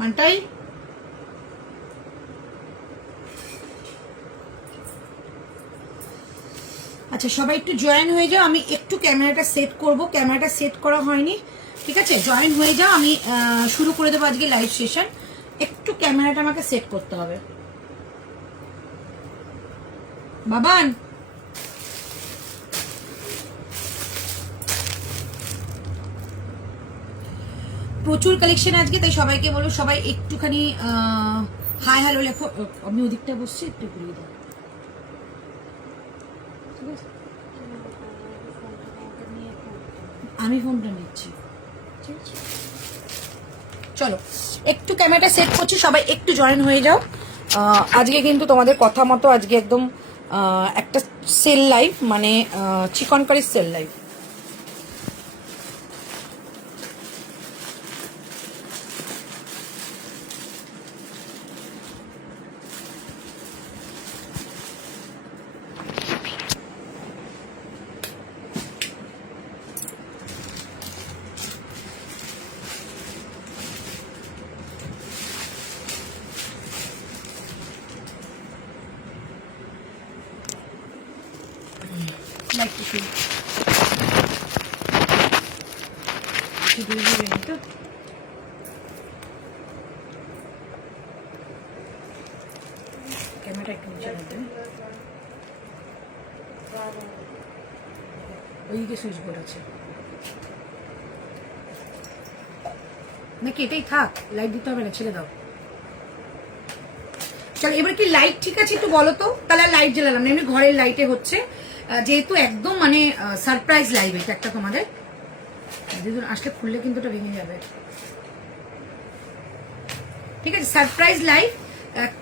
মানটাই আচ্ছা, সবাই একটু জয়েন হয়ে যাও। আমি একটু ক্যামেরাটা সেট করব, ক্যামেরাটা সেট করা হয়নি, ঠিক আছে? জয়েন হয়ে যাও, আমি শুরু করে দেবো আজকে লাইভ সেশন। একটু ক্যামেরাটা আমাকে সেট করতে হবে। বাবান প্রচুর কালেকশন আজকে, তাই সবাইকে বলবো সবাই একটুখানি হাই হ্যালো লেখো। আমি ওদিকটা বসছি, একটু ঘুরিয়ে দাও, ঠিক আছে? আমি ফোনটা নিচ্ছি, ঠিক আছে? চলো একটু ক্যামেরাটা সেট করছি, সবাই একটু জয়েন হয়ে যাও। আজকে কিন্তু তোমাদের কথা মতো আজকে একদম একটা সেল লাইভ, মানে চিকনকারি সেল লাইভ। লাইকটা শুরু তো ক্যামেরাটা একটু নিচে রাখবে, ওইদিকে সুইচ বোর্ড আছে নাকি? এটাই থাক, লাইট দিতে হবে না, ছেড়ে দাও। চলো এবার কি লাইট ঠিক আছে একটু বলো তো, তাহলে লাইট জ্বালালাম না, এমনি ঘরের লাইটে হচ্ছে, যেহেতু একদম মানে সারপ্রাইজ লাইভ এটা একটা তোমাদের। দিদুন আসলে খুললে কিন্তু ওটা ভেঙে যাবে, ঠিক আছে? Surprise live.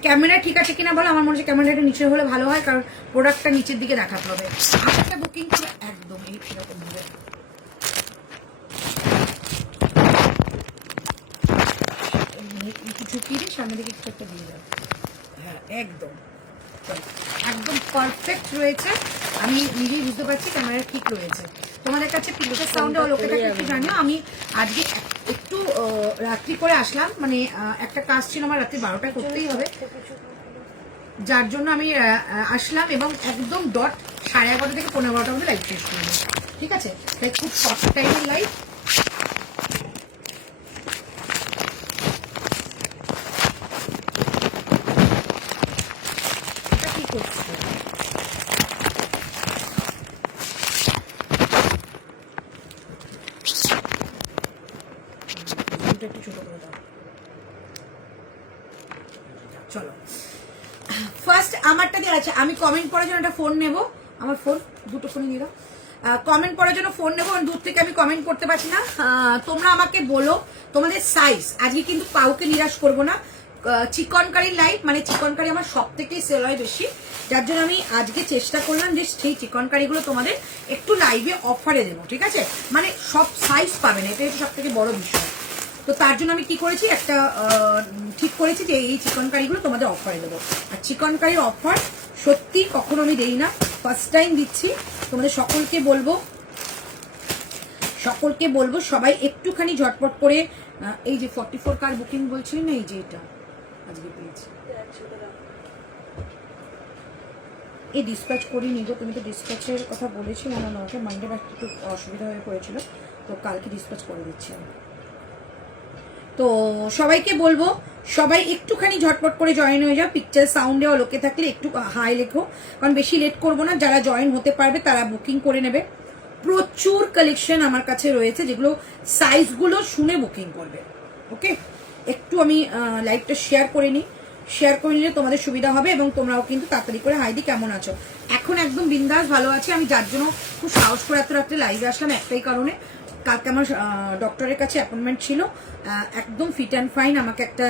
ক্যামেরা ঠিক আছে কিনা বলো, আমার মনে হচ্ছে ক্যামেরাটা নিচে হলে ভালো হয়, কারণ প্রোডাক্টটা নিচের দিকে দেখাতে হবে। একটা বুকিং করে একদম এইরকম ভাবে, ঝুঁকিয়ে দিয়ে সামনে দিকে একটু একটা দিয়ে যাবে। হ্যাঁ একদম একদম পারফেক্ট রয়েছে, আমি নিজেই বুঝতে পারছি ক্যামেরা ঠিক রয়েছে। তোমাদের কাছে পিলোটার সাউন্ডে লোকেটাকে একটু জানিও। আমি আজকে একটু রাত্রি করে আসলাম, মানে একটা কাজ ছিল আমার রাত্রি 12টায় করতেই হবে, যার জন্য আমি আসলাম এবং একদম ডট 11:30 থেকে 11:15 মধ্যে লাইভ শেষ করবো, ঠিক আছে? তাই খুব শর্ট টাইমের লাইভ। এটা কি করছে? একটু ছোট করে দাও। চলো ফার্স্ট আমারটা দিয়ে আছে, আমি কমেন্ট করার জন্য একটা ফোন নেব, আমার ফোন দুটো ফোনে দিয়ে দাও। কমেন্ট করার জন্য ফোন নেবো, দূর থেকে আমি কমেন্ট করতে পারছি না। তোমরা আমাকে বলো তোমাদের সাইজ। আজকে কিন্তু কাউকে নিরাশ করবো না। চিকনকারি লাইভ, মানে চিকনকারি আমার সব থেকেই সেল হয় বেশি, যার জন্য আমি আজকে চেষ্টা করলাম যে সেই চিকনকারিগুলো তোমাদের একটু লাইভে অফারে দেবো, ঠিক আছে? মানে সব সাইজ পাবে না, এটাই হচ্ছে সব থেকে বড় বিষয়। তো তার জন্য আমি কি করেছি, একটা ঠিক করেছি যে এই চিকন কারিগুলো তোমাদের অফারে দেবো। আর চিকন কারির অফার সত্যি কখনো আমি দেই না, ফার্স্ট টাইম দিচ্ছি। তোমাদের সকলকে বলবো সবাই একটুখানি ঝটপট করে, এই যে 44 কার বুকিং বলছিলেন না, এই যে এটা আজকে পেয়েছি, এই ডিসপ্যাচ করিয়ে নিব। তুমি তো ডিসপ্যাচের কথা বলেছিলে না, আমাকে মানডে একটু অসুবিধা হয়ে পড়েছিল, তো কালকে ডিসপ্যাচ করে দিচ্ছি আমি। তো সবাইকে বলবো সবাই একটুখানি ঝটপট করে জয়েন হয়ে যাও। পিকচার সাউন্ডে লোকে থাকলে একটু হাই লেখো, কারণ বেশি লেট করবো না। যারা জয়েন হতে পারবে তারা বুকিং করে নেবে। প্রচুর কালেকশন আমার কাছে রয়েছে, যেগুলো সাইজগুলো শুনে বুকিং করবে। ওকে, একটু আমি লাইভটা শেয়ার করে নিই, শেয়ার করে নিলে তোমাদের সুবিধা হবে, এবং তোমরাও কিন্তু তাড়াতাড়ি করে হাইদি কেমন আছো। এখন একদম বিন্দাস ভালো আছি আমি, যার জন্য খুব সাহস করে এত রাত্রে লাইভে আসলাম একটাই কারণে, কালকে আমার ডক্টরের কাছে অ্যাপয়েন্টমেন্ট ছিল। একদম ফিট অ্যান্ড ফাইন আমাকে একটা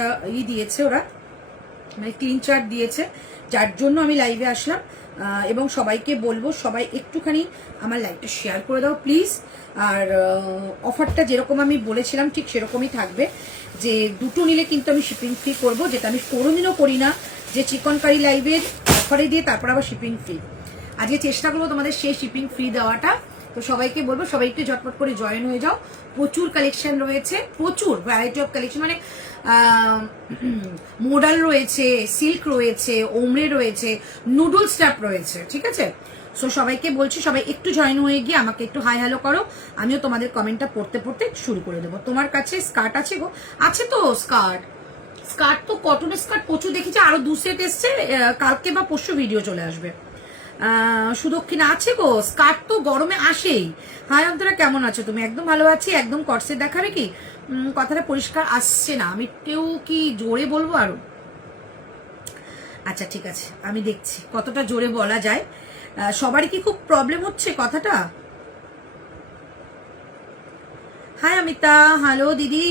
দিয়েছে ওরা, মানে ক্লিন চার্ট দিয়েছে, যার জন্য আমি লাইভে আসলাম। এবং সবাইকে বলবো সবাই একটুখানি আমার লাইভটা শেয়ার করে দাও প্লিজ। আর অফারটা যেরকম আমি বলেছিলাম ঠিক সেরকমই থাকবে, যে দুটো নিলে কিন্তু আমি শিপিং ফ্রি করবো, যেটা আমি কোনোদিনও করি না, যে চিকনকারি লাইভের অফারে দিয়ে তারপর আবার শিপিং ফ্রি। আজকে চেষ্টা করবো তোমাদের সেই শিপিং ফ্রি দেওয়াটা। তো তো সবাইকে বলবো সবাই একটু ঝটপট করে জয়েন হয়ে যাও। প্রচুর কালেকশন রয়েছে, প্রচুর ভ্যারাইটি অফ কালেকশন, মানে মোডাল রয়েছে, সিল্ক রয়েছে, ওমরে রয়েছে, নুডল স্ট্যাপ রয়েছে, ঠিক আছে। সো সবাইকে বলছি সবাই একটু জয়েন হয়ে গিয়ে আমাকে একটু হাই হ্যালো করো, আমিও তোমাদের কমেন্টটা পড়তে পড়তে শুরু করে দেবো। তোমার কাছে স্কার্ট আছে গো? আছে তো স্কার্ট, স্কার্ট তো কটনের স্কার্ট প্রচুর দেখেছি, আরো 2 সেট এসছে, কালকে বা পরশু ভিডিও চলে আসবে। সুদক্ষিণা আছে গো, স্কার্ট তো গরমে আসেই। হাই অন্তরা কেমন আছো তুমি? একদম ভালো আছি। একদম কটসেট দেখাবে কি? কথাটা পরিষ্কার আসছে না, আমি একটু কি জোরে বলবো আরো? আচ্ছা ঠিক আছে, আমি দেখছি কতটা জোরে বলা যায়। সবারই কি খুব প্রবলেম হচ্ছে কথাটা? হাই অমিতা, হ্যালো দিদি,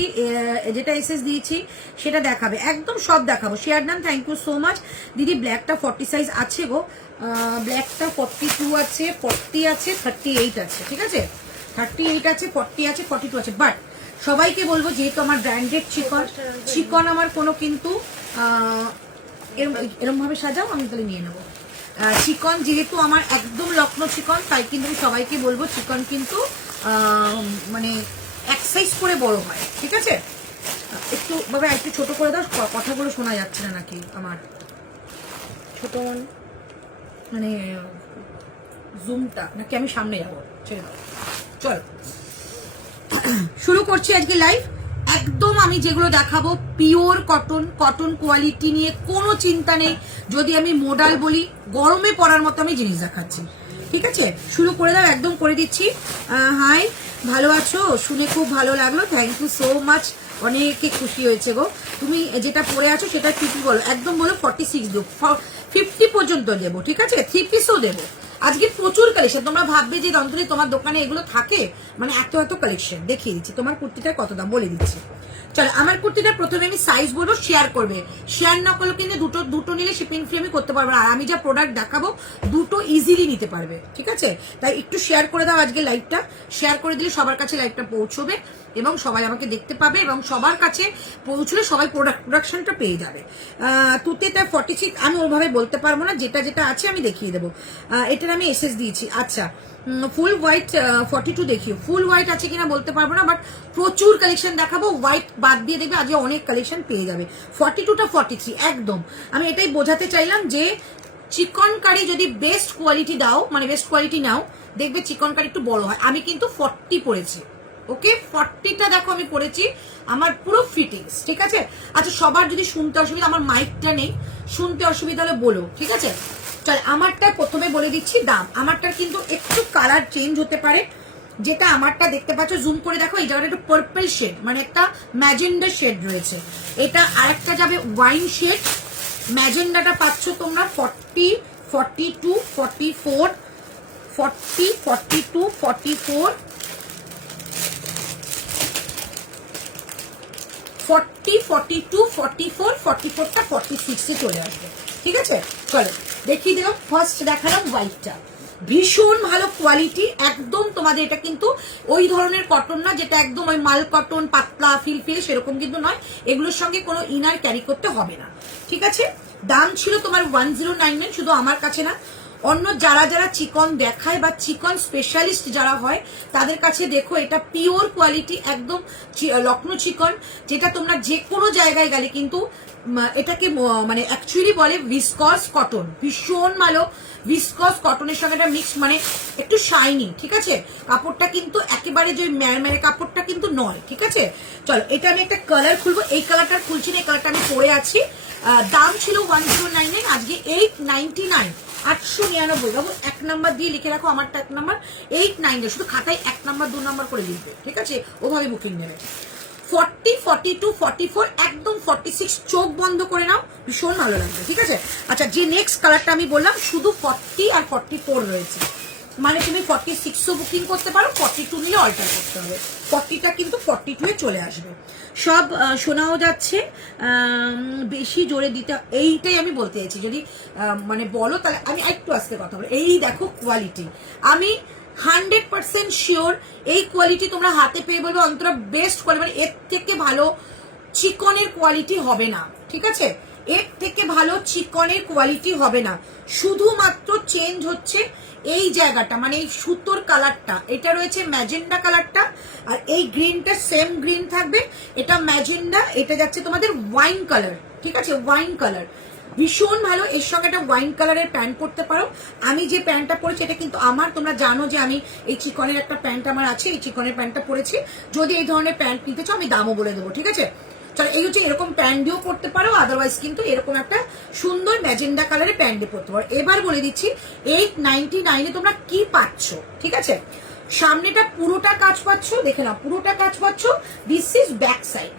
যেটা এসএস দিয়েছি সেটা দেখাবে, একদম সব দেখাবো। Share done, thank you so much দিদি। ব্ল্যাকটা 40 সাইজ আছে গো, ব্ল্যাকটা 42 আছে, 40 আছে, 38 আছে, ঠিক আছে। 38 আছে, 40 আছে, 42 আছে। বাট সবাইকে বলবো যেহেতু আমার ব্র্যান্ডেড চিকন, চিকন আমার কোনো কিন্তু এরম ভাবে সাজাও, আমি তাহলে নিয়ে নেবো। চিকন যেহেতু আমার একদম লখনৌ চিকন, তাই কিন্তু আমি সবাইকে বলবো চিকন কিন্তু মানে এক সাইজ করে বড় হয়, ঠিক আছে। একটু বাবা একটু ছোট করে দাও, কথাগুলো শোনা যাচ্ছে না নাকি আমার? ছোট মানে জুমটা নাকি আমি সামনে যাবো? ছেড়ে দাও, চল শুরু করছি আজকে লাইভ। একদম আমি যেগুলো দেখাবো পিওর কটন, কটন কোয়ালিটি নিয়ে কোনো চিন্তা নেই। যদি আমি মোডাল বলি, গরমে পরার মতো আমি জিনিস দেখাচ্ছি, ঠিক আছে। শুরু করে দাও, একদম করে দিচ্ছি। হাই, ভালো আছো? শুনে খুব ভালো লাগলো, থ্যাংক ইউ সো মাচ, অনেকে খুশি হয়েছে গো। তুমি যেটা পরে আছো সেটা ঠিকই বলো, একদম বলো 46 দেবো, 50 পর্যন্ত দেবো, ঠিক আছে। 3 পিসও দেবো। আজকে প্রচুর কালেকশন, তোমরা ভাববে যে রন্তনী তোমার দোকানে এগুলো থাকে, মানে এত এত কালেকশন। দেখিয়ে দিচ্ছি তোমার কুর্তিটার কত দাম বলে দিচ্ছি। চলো আমার কুর্তিটা প্রথমে আমি সাইজ বলবো, শেয়ার করবে। শেয়ার না করলে কিন্তু দুটো নিলে শিপিং ফ্রি আমি করতে পারবো, আর আমি যা প্রোডাক্ট দেখাবো দুটো ইজিলি নিতে পারবে, ঠিক আছে। তাই একটু শেয়ার করে দাও আজকে লাইভটা। শেয়ার করে দিলে সবার কাছে লাইভটা পৌঁছবে এবং সবাই আমাকে দেখতে পাবে, এবং সবার কাছে পৌঁছলে সবাই প্রোডাকশনটা পেয়ে যাবে। তুতেটা 46 আমি ওভাবে বলতে পারবো না, যেটা যেটা আছে আমি দেখিয়ে দেবো। এটার আমি এসএস দিয়েছি। আচ্ছা, ফুল হোয়াইট 42 দেখিও, ফুল হোয়াইট আছে কিনা বলতে পারবো না, বাট প্রচুর কালেকশন দেখাবো। হোয়াইট বাদ দিয়ে দেখবে আজকে অনেক কালেকশন পেয়ে যাবে। 42টা 43 একদম। আমি এটাই বোঝাতে চাইলাম যে চিকন কারি যদি বেস্ট কোয়ালিটি দাও, মানে বেস্ট কোয়ালিটি নাও, দেখবে চিকন কারি একটু বড় হয়। আমি কিন্তু 40 পরেছি, ওকে। 40টা দেখো আমি পরেছি, আমার পুরো ফিটিংস, ঠিক আছে। আচ্ছা, সবার যদি শুনতে অসুবিধা, আমার মাইকটা নেই, শুনতে অসুবিধা হলে বলো, ঠিক আছে। চল আমারটা প্রথমে বলে দিচ্ছি দাম। আমারটার কিন্তু একটু কালার চেঞ্জ হতে পারে, যেটা আমারটা দেখতে পাচ্ছ, জুম করে দেখো, এই জায়গাটা একটু পার্পল শেড, মানে একটা ম্যাজেন্ডা শেড রয়েছে। এটা আরেকটা যাবে ওয়াইন শেড। ম্যাজেন্ডাটা পাচ্ছ তোমরা 40, 42, 44, 40, 42, 44, 40, 42, 44, 44টা 46 এ চলে আসবে, ঠিক আছে। চলো দেখিয়ে দিলাম। ফার্স্ট দেখালাম হোয়াইটটা, ভীষণ ভালো কোয়ালিটি একদম। তোমাদের এটা কিন্তু ওই ধরনের কটন না যেটা একদম ওই মাল কটন, পাতলা ফিল সেরকম কিন্তু নয়। এগুলোর সঙ্গে কোনো ইনার ক্যারি করতে হবে না, ঠিক আছে। দাম ছিল তোমার 1099, শুধু আমার কাছে না, অন্য যারা যারা চিকন দেখায় বা চিকন স্পেশালিস্ট যারা হয় তাদের কাছে দেখো, এটা পিওর কোয়ালিটি একদম লখনৌ চিকন, যেটা তোমরা যে কোনো জায়গায় গেলে কিন্তু এটাকে মানে অ্যাকচুয়ালি বলে ভিসকস কটন। ভীষণ ভালো ভিসকস কটনের সঙ্গে এটা মিক্স, মানে একটু শাইনি, ঠিক আছে। কাপড়টা কিন্তু একেবারে যে ম্যারম্যারে কাপড়টা কিন্তু নয়, ঠিক আছে। চলো এটা আমি একটা কালার খুলবো, এই কালারটা খুলছি না, এই কালারটা আমি পরে আছি। দাম ছিল 1099, আজকে 899, 899। বাবু 1 নাম্বার দিয়ে লিখে রাখো, আমারটা 1 নাম্বার, 899। শুধু খাতায় 1 নাম্বার 2 নাম্বার করে লিখবে, ঠিক আছে, ওভাবে বুকিং নেবে। 40, 42, 44, একদম 46 চোখ বন্ধ করে নাও, ভীষণ ভালো লাগবে, ঠিক আছে। আচ্ছা, যে নেক্সট কালারটা আমি বললাম শুধু 40 আর 44 রয়েছে, মানে তুমি 46ও বুকিং করতে পারো, 42 নিলে অল্টার করতে হবে। 40টা কিন্তু 42 এ চলে আসবে। সব শোনাও যাচ্ছে, বেশি জোরে দিতে, এইটাই আমি বলতে চাইছি। যদি মানে বলো তাহলে আমি একটু আস্তে কথা বলি। এই দেখো কোয়ালিটি, আমি 100% শিওর এই কোয়ালিটি তোমরা হাতে পেয়ে বলবে অন্তরা বেস্ট কোয়ালিটি, মানে এর থেকে ভালো চিকনের কোয়ালিটি হবে না, ঠিক আছে। এর থেকে ভালো চিকনের কোয়ালিটি হবে না, শুধুমাত্র চেঞ্জ হচ্ছে এই জায়গাটা, মানে এই সুতোর কালারটা। এটা রয়েছে ম্যাজেন্ডা কালারটা, আর এই গ্রিনটা সেম গ্রিন থাকবে। এটা ম্যাজেন্ডা, এটা যাচ্ছে তোমাদের ওয়াইন কালার, ঠিক আছে, ওয়াইন কালার ভীষণ ভালো। এর সঙ্গে একটা ওয়াইন কালারের প্যান্ট পরতে পারো। আমি যে প্যান্টটা পরেছি এটা কিন্তু আমার, তোমরা জানো যে আমি এই চিকনের একটা প্যান্ট আমার আছে, এই চিকনের প্যান্টটা পরেছি। যদি এই ধরনের প্যান্ট নিতে চাও আমি দামও বলে দেবো, ঠিক আছে। চলো, এই হচ্ছে এরকম প্যান্ট দিয়েও পরতে পারো, আদারওয়াইজ কিন্তু এরকম একটা সুন্দর ম্যাজেন্ডা কালারের প্যান্ট দিয়ে পরতে পারো। এবার বলে দিচ্ছি 899 তোমরা কি পাচ্ছ, ঠিক আছে। সামনেটা পুরোটা কাজ পাচ্ছ, দেখে নাও পুরোটা কাজ পাচ্ছ। This is back side,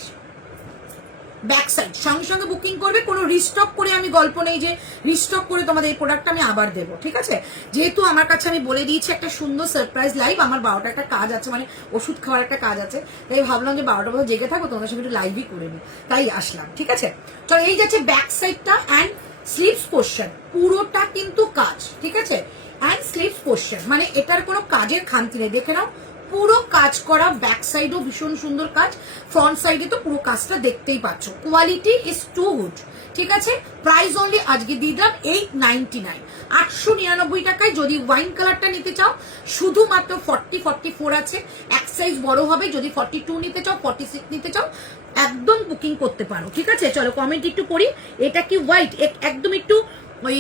back side সঙ্গে সঙ্গে বুকিং করবে। কোনো রিস্টক করে আমি গল্প নেই যে রিস্টক করে তোমাদের এই প্রোডাক্টটা আমি আবার দেবো, ঠিক আছে। যেহেতু আমার কাছে আমি বলে দিয়েছি একটা সুন্দর সারপ্রাইজ লাইভ, আমার 12টা একটা কাজ আছে, মানে ওষুধ খাওয়ার একটা কাজ আছে, তাই ভাবলাম যে 12টা পর্যন্ত জেগে থাকবো, তোমাদের সঙ্গে একটু লাইভই করে নিই, তাই আসলাম, ঠিক আছে। চলো, এই যাচ্ছে ব্যাক সাইডটা অ্যান্ড স্লিভস পোর্শন, পুরোটা কিন্তু কাজ, ঠিক আছে। অ্যান্ড স্লিভস পোর্শন মানে এটার কোনো কাজের খামতি নেই, দেখে নাও পুরো কাজ করা। ব্যাক সাইডও ভীষণ সুন্দর কাজ, ফ্রন্ট সাইডে তো পুরো কাজটা দেখতেই পাচ্ছ। কোয়ালিটি ইজ টু গুড, ঠিক আছে। প্রাইস অনলি আজকে দিয়ে দিলাম 899, 899 টাকায়। যদি ওয়াইন কালারটা নিতে চাও শুধুমাত্র 40-44 আছে, এক সাইজ বড় হবে। যদি 42 নিতে চাও, 46 নিতে চাও, একদম বুকিং করতে পারো, ঠিক আছে। চলো কমেন্ট একটু পড়ি। এটা কি হোয়াইট? একদম একটু ওই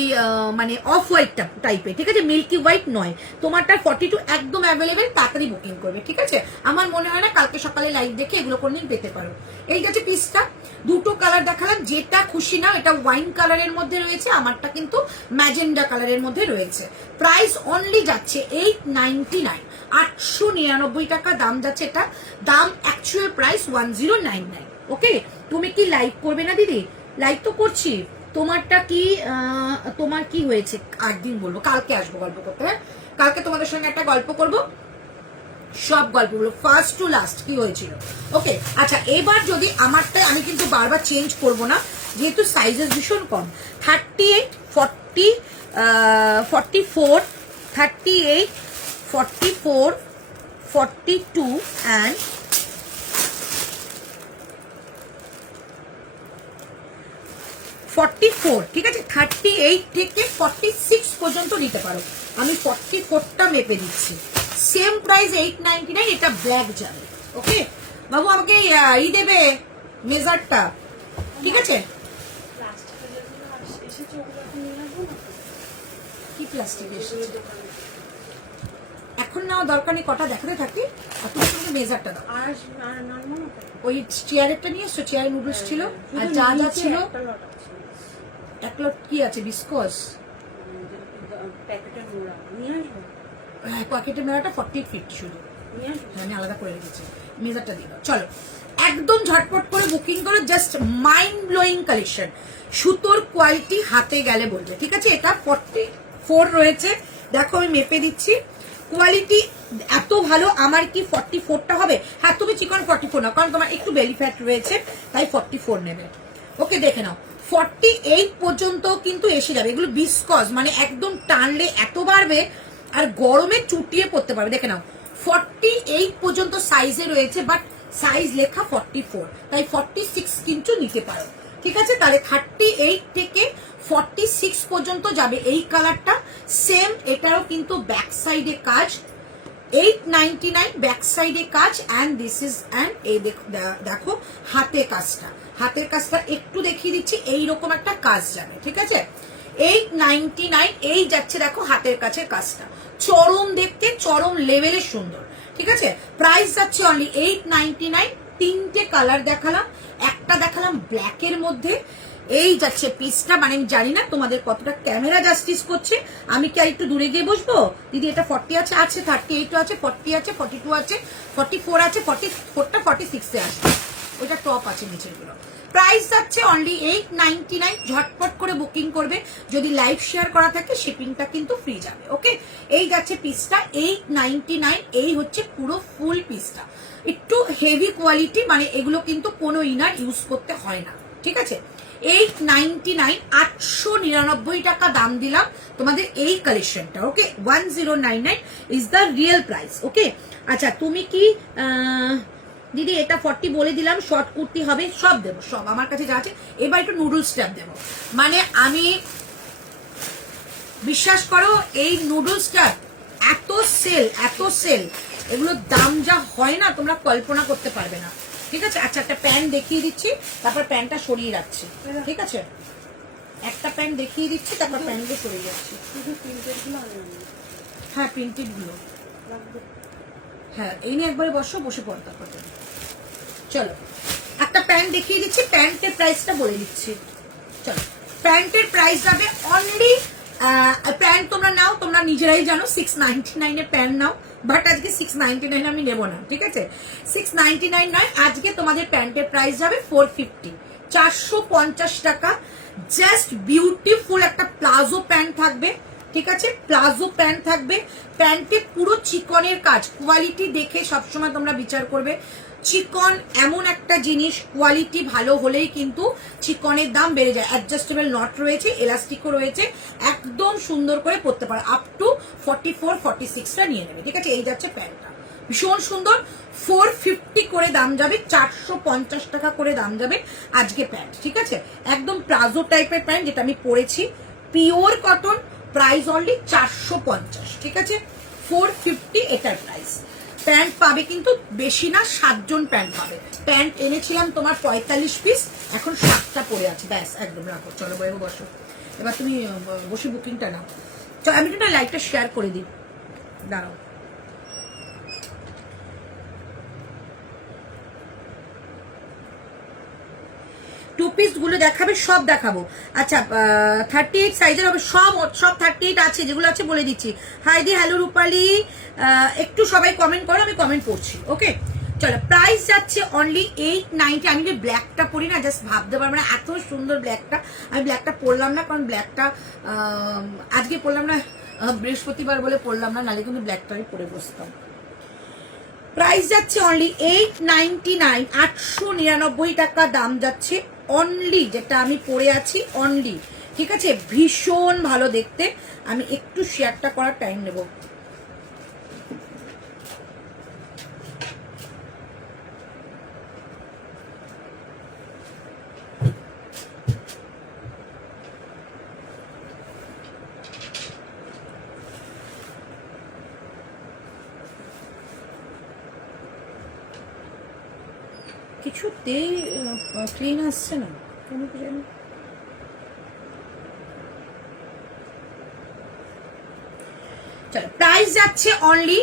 মানে অফ হোয়াইট টাইপের, ঠিক আছে, মিল্কি হোয়াইট নয়। তোমারটা 42 একদম অ্যাভেলেবেল, তাড়াতাড়ি বুকিং করবে, ঠিক আছে। আমার মনে হয় না কালকে সকালে লাইভ দেখে এগুলো করে নিয়ে পেতে পারো। এই যাচ্ছে পিসটা, দুটো কালার দেখালাম, যেটা খুশি না। এটা ওয়াইন কালারের মধ্যে রয়েছে, আমারটা কিন্তু ম্যাজেন্ডা কালারের মধ্যে রয়েছে। প্রাইস অনলি যাচ্ছে 899, 899 টাকা দাম যাচ্ছে। এটা দাম অ্যাকচুয়াল প্রাইস 1099। ওকে, তুমি কি লাইভ করবে না দিদি? লাইভ তো করছি। তোমারটা কি, তোমার কি হয়েছে 8 দিন বলবো, কালকে আসবো গল্প করতে। হ্যাঁ, কালকে তোমাদের সঙ্গে একটা গল্প করব, সব গল্পগুলো ফার্স্ট টু লাস্ট কি হয়েছিল। ওকে, আচ্ছা এবার যদি আমারটা, আমি কিন্তু বারবার চেঞ্জ করব না যেহেতু সাইজেস ভীষণ কম। 38, 40, 44, 38, 44, 42 অ্যান্ড 44, ঠিক আছে। 38 থেকে 46 পর্যন্ত নিতে পারো। আমি 44টা মেপে দিচ্ছি। সেম প্রাইস 899, এটা ব্ল্যাক যাবে। ওকে বাবু, আমাকে ই দেবে মেজারটা, ঠিক আছে। কি প্লাস্টিক এসেছে এখন নেওয়া দরকার নেই, কটা দেখাতে থাকি। আর তুমি তোমাকে মেজারটা দাও। ওই চেয়ারেরটা নিয়ে এসছো, চেয়ারের নুডলস ছিল আর যা যা ছিল। এক লট কি আছে, বিস্কস প্যাকেটের মেলাটা 40-50 শুধু, আমি আলাদা করে রেখেছি। মেজারটা দিয়ে দাও। চলো একদম ঝটপট করে বুকিং করো, জাস্ট মাইন্ড ব্লোয়িং কালেকশন। সুতোর কোয়ালিটি হাতে গেলে বলবে, ঠিক আছে। এটা 44 রয়েছে, দেখো আমি মেপে দিচ্ছি। কোয়ালিটি এত ভালো, আমার কি 44টা হবে? হ্যাঁ, তুমি চিকন 44 না, কারণ তোমার একটু বেলি ফ্যাট রয়েছে, তাই 44 নেবে। ওকে, দেখে নাও 48 পর্যন্ত কিন্তু এসে যাবে। এগুলো বিস্কস, মানে একদম টানলে এত বাড়বে, আর গরমে চুটিয়ে পড়তে পারবে। দেখে নাও 48 পর্যন্ত সাইজে রয়েছে, বাট সাইজ লেখা 44, তাই 46 কিন্তু নিতে পারো, ঠিক আছে। তাহলে 38 থেকে 46 পর্যন্ত যাবে এই কালারটা। সেম এটারও কিন্তু ব্যাক সাইডে কাজ, 899 ব্যাক সাইডে কাজ। অ্যান্ড দিস ইজ, অ্যান্ড এই দেখো হাতে কাজটা, হাতের কাজটা একটু দেখিয়ে দিচ্ছি, এইরকম একটা কাজ যাবে, ঠিক আছে। 899 এই যাচ্ছে, দেখো হাতের কাছে কাজটা চরম দেখতে, চরম লেভেলের সুন্দর, ঠিক আছে। প্রাইস যাচ্ছে অনলি 899। 3টে কালার দেখালাম, একটা দেখালাম ব্ল্যাকের মধ্যে। এই যাচ্ছে পিসটা, মানে আমি জানি না তোমাদের কতটা ক্যামেরা জাস্টিস করছে। আমি কি আর একটু দূরে গিয়ে বসবো? দিদি এটা 40 আছে, 38 আছে, 40 আছে, 42 আছে, 44 আছে, 44টা 46 এ আসবে। ওইটা টপ আছে নিচের গুলো। প্রাইস যাচ্ছে অনলি 899, ঝটপট করে বুকিং করবে। যদি লাইভ শেয়ার করা থাকে শিপিংটা কিন্তু ফ্রি যাবে। ওকে, এই যাচ্ছে পিসটা 899। এই হচ্ছে পুরো ফুল পিসটা, একটু হেভি কোয়ালিটি, মানে এগুলো কিন্তু কোনো ইনার ইউজ করতে হয় না, ঠিক আছে। 899, 899 টাকা দাম দিলাম তোমাদের এই কালেকশনটা। ওকে, 1099 ইজ দ্য রিয়েল প্রাইস। ওকে, আচ্ছা তুমি কি দিদি এটা 40 বলে দিলাম, শর্ট কুর্তি হবে, সব দেবো, সব আমার কাছে যা আছে। এবার একটু নুডলস স্ট্যাপ দেবো, মানে আমি বিশ্বাস করো এই নুডলসটা এত সেল, এত সেল, এগুলোর দাম যা হয় না তোমরা কল্পনা করতে পারবে না। ঠিক আছে, আচ্ছা একটা প্যান্ট দেখিয়ে দিচ্ছি, তারপর প্যান্টটা সরিয়ে রাখছি। ঠিক আছে, একটা প্যান্ট দেখিয়ে দিচ্ছি, তারপর প্যান্টগুলো সরিয়ে যাচ্ছি। হ্যাঁ প্রিন্টেড গুলো, হ্যাঁ এই নিয়ে একবারে বসো, বসে পড়তা করতে। চলো একটা প্যান্ট দেখিয়ে দিচ্ছি, প্যান্টের প্রাইসটা বলে দিচ্ছি। চলো প্যান্টের প্রাইস যাবে অনলি, প্যান্ট তোমরা নাও, তোমরা নিজেরাই জানো 699 এর প্যান্ট নাও, বাট আজকে 699 আমি নেবো না। ঠিক আছে, 699 নয়, আজকে তোমাদের প্যান্টের প্রাইস যাবে 450, 450 টাকা। জাস্ট বিউটিফুল একটা প্লাজো প্যান্ট থাকবে। ঠিক আছে, প্লাজো প্যান্ট থাকবে, প্যান্টে পুরো চিকনের কাজ, কোয়ালিটি দেখে সবসময় তোমরা বিচার করবে। চিকন এমন একটা জিনিস, কোয়ালিটি ভালো হলেই কিন্তু চিকনের দাম বেড়ে যায়। অ্যাডজাস্টেবল নট রয়েছে, এলাস্টিকও রয়েছে, একদম সুন্দর করে পরতে পারো। আপ টু 44, 46টা নিয়ে নেবে। ঠিক আছে, এই যাচ্ছে প্যান্টটা, ভীষণ সুন্দর। 450 করে দাম যাবে, 450 টাকা করে দাম যাবে আজকে প্যান্ট। ঠিক আছে, একদম প্লাজো টাইপের প্যান্ট, যেটা আমি পরেছি, পিওর কটন, প্রাইস অনলি 450। ঠিক আছে, 450 এটার প্রাইস। প্যান্ট পাবে কিন্তু বেশি না, 7 জন প্যান্ট পাবে। প্যান্ট এনেছিলাম তোমার 45 পিস, এখন 7টা পড়ে আছে, ব্যাস একদম রাখো। চলো বসো, এবার তুমি বসে বুকিংটা নাও। চলো আমি একটা লাইভটা শেয়ার করে দিই, দাঁড়াও। টু পিস গুলো দেখাবে, সব দেখাবো। আচ্ছা 38 সাইজের হবে, সব 38 আছে, যেগুলো আছে বলে দিচ্ছি। হাই দি, হ্যালো রূপালী, একটু সবাই কমেন্ট করো, আমি কমেন্ট করছি। ওকে চলো, প্রাইস যাচ্ছে অনলি 890। আমি যে ব্ল্যাকটা পরি না, জাস্ট ভাবতে পারবো না এত সুন্দর ব্ল্যাকটা। আমি ব্ল্যাকটা পরলাম না, কারণ ব্ল্যাকটা আজকে পরলাম না, বৃহস্পতিবার বলে পরলাম না, নাহলে কিন্তু ব্ল্যাকটা আমি পরে বসতাম। প্রাইস যাচ্ছে অনলি 899, 899 টাকা দাম যাচ্ছে অনলি, যেটা আমি পরে আছি অনলি। ঠিক আছে, ভীষণ ভালো দেখতে। আমি একটু শেয়ারটা করার টাইম নেব। কিছুতেই ক্লিন আসছে না কেন কি জানি। চলো প্রাইস যাচ্ছে অনলি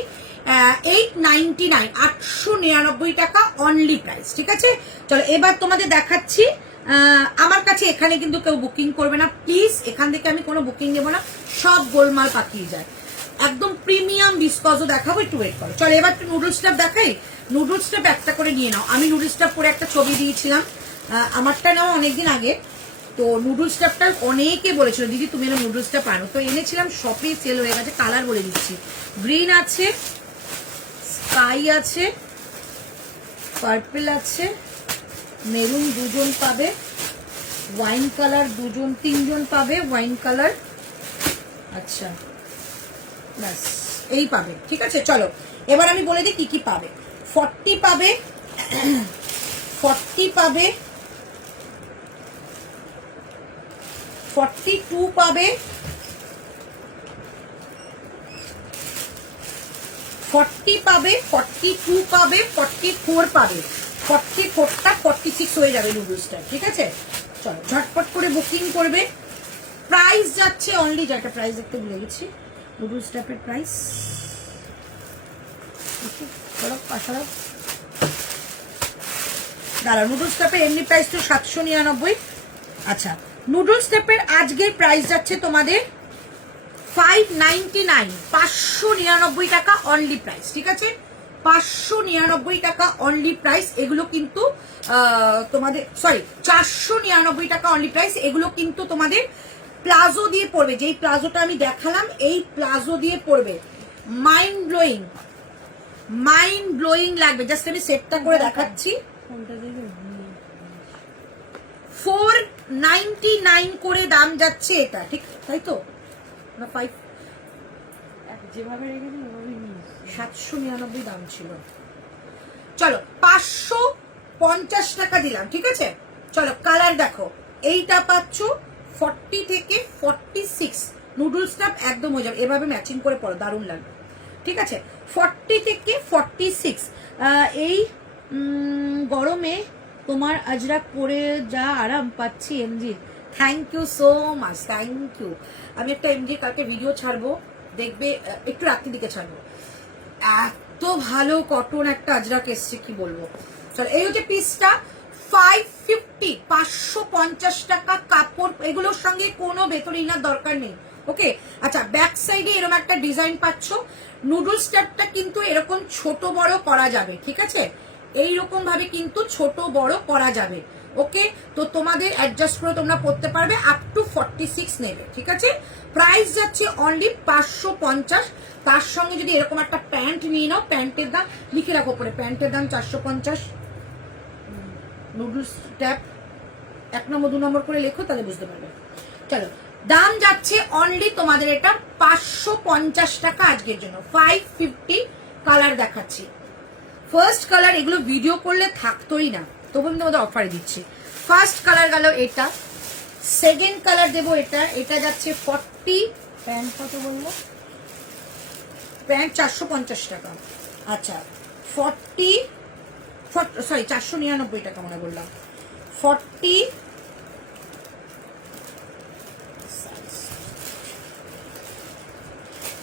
899, 899 টাকা অনলি প্রাইস। ঠিক আছে, চলো এবার তোমাদের দেখাচ্ছি। আমার কাছে এখানে কিন্তু কেউ বুকিং করবে না প্লিজ, এখান থেকে আমি কোনো বুকিং নেবো না, সব গোলমাল পাকিয়ে যায়। একদম প্রিমিয়াম বিস্কজও দেখাবো, একটু ওয়েট করো। চলো এবার একটু নুডলস স্টাফ দেখাই। নুডলস স্টাফ একটা করে নিয়ে নাও। আমি নুডলস স্টাফ পরে একটা ছবি দিয়েছিলাম, আমারটা নাও অনেকদিন আগে। তো নুডলস স্টাফটা অনেকে বলেছিল দিদি তুমি না নুডলস স্টাফ আনো, তো এনেছিলাম, শপে সেল হয়ে গেছে। কালার বলে দিচ্ছি, গ্রিন আছে, স্কাই আছে, পার্পল আছে, মেরুন দুজন পাবে, ওয়াইন কালার দুজন, 3 জন পাবে ওয়াইন কালার। আচ্ছা ব্যাস এই পাবে। ঠিক আছে, চলো এবার আমি বলে দিই কি কি পাবে। 40 পাবে, 40 পাবে, 42 পাবে, 40 পাবে, 42 পাবে, 44 পাবে। 44টা 46 হয়ে যাবে নুডলসটা। ঠিক আছে, চলো ঝটপট করে বুকিং করবে। প্রাইস যাচ্ছে অনলি, যেটা প্রাইস দেখতে ভুলে গেছি, নুডলস টাইপের প্রাইস দাঁড়া। নুডলস টাইপের এমনি প্রাইস তো 799। আচ্ছা নুডলস টাইপের আজকের প্রাইস যাচ্ছে তোমাদের 599, 599 টাকা অনলি প্রাইস। ঠিক আছে, 599 টাকা অনলি প্রাইস। এগুলো কিন্তু তোমাদের, সরি 499 টাকা অনলি প্রাইস। এগুলো কিন্তু তোমাদের প্লাজো দিয়ে পড়বে, যেই প্লাজোটা আমি দেখালাম এই প্লাজো দিয়ে পড়বে। মাইন্ড ব্লোয়িং, মাইন্ড ব্লোয়িং লাগবে। জাস্ট আমি সেটটা করে দেখাচ্ছি। 499 করে দাম যাচ্ছে এটা, ঠিক তাই তো? না 5 যেভাবে রেখেছি 799 দাম ছিল। চলো 550 টাকা দিলাম, ঠিক আছে। চলো কালার দেখো, এইটা পাচ্ছ 40 থেকে 46, নুডলসটা একদম হয়ে যাবে, এভাবে ম্যাচিং করে পরো, দারুণ লাগবে, ঠিক আছে। 40 থেকে 46, এই গরমে তোমার আজরাক পরে যা আরাম পাচ্ছি এমজি, thank you so much, thank you. আমি একটা এমজি কালকে ভিডিও ছাড়বো, দেখবে, একটু রাত্রি দিকে ছাড়বো, এত ভালো কটন একটা আজরাক এসছে কি বলবো। চলো এই হচ্ছে পিসটা 550, 550 টাকা কাপড়, এগুলোর সঙ্গে কোনো ভেতরে ইনার দরকার নেই, ওকে। আচ্ছা ব্যাক সাইডে এরকম একটা ডিজাইন পাচ্ছ, নুডলস স্টারটা কিন্তু এরকম ছোট বড় করা যাবে, ঠিক আছে, এইরকম ভাবে কিন্তু ছোট বড় করা যাবে, ওকে। তো তোমাদের অ্যাডজাস্ট করে তোমরা পড়তে পারবে, আপ টু 46 নেবে, ঠিক আছে। প্রাইস যাচ্ছে অনলি 550, তার সঙ্গে যদি এরকম একটা প্যান্ট নিয়ে নাও, প্যান্টের দাম লিখে রাখো পরে, প্যান্টের দাম 450, নুডলস ট্যাপ 1 নম্বর 2 নম্বর করে লেখো, তাহলে বুঝতে পারবে। চলো দাম যাচ্ছে অনলি তোমাদের এটা 550 টাকা আজকের জন্য, 550। কালার দেখাচ্ছি, ফার্স্ট কালার, এগুলো ভিডিও করলে থাকতোই না, তবু আমি তোমাদের অফারে দিচ্ছি। ফার্স্ট কালার গেল এটা, সেকেন্ড কালার দেবো এটা, এটা যাচ্ছে 40, প্যান্ট কত বলবো, প্যান্ট 450 টাকা, আচ্ছা 40, সরি 499 টাকা মনে বললাম, 40,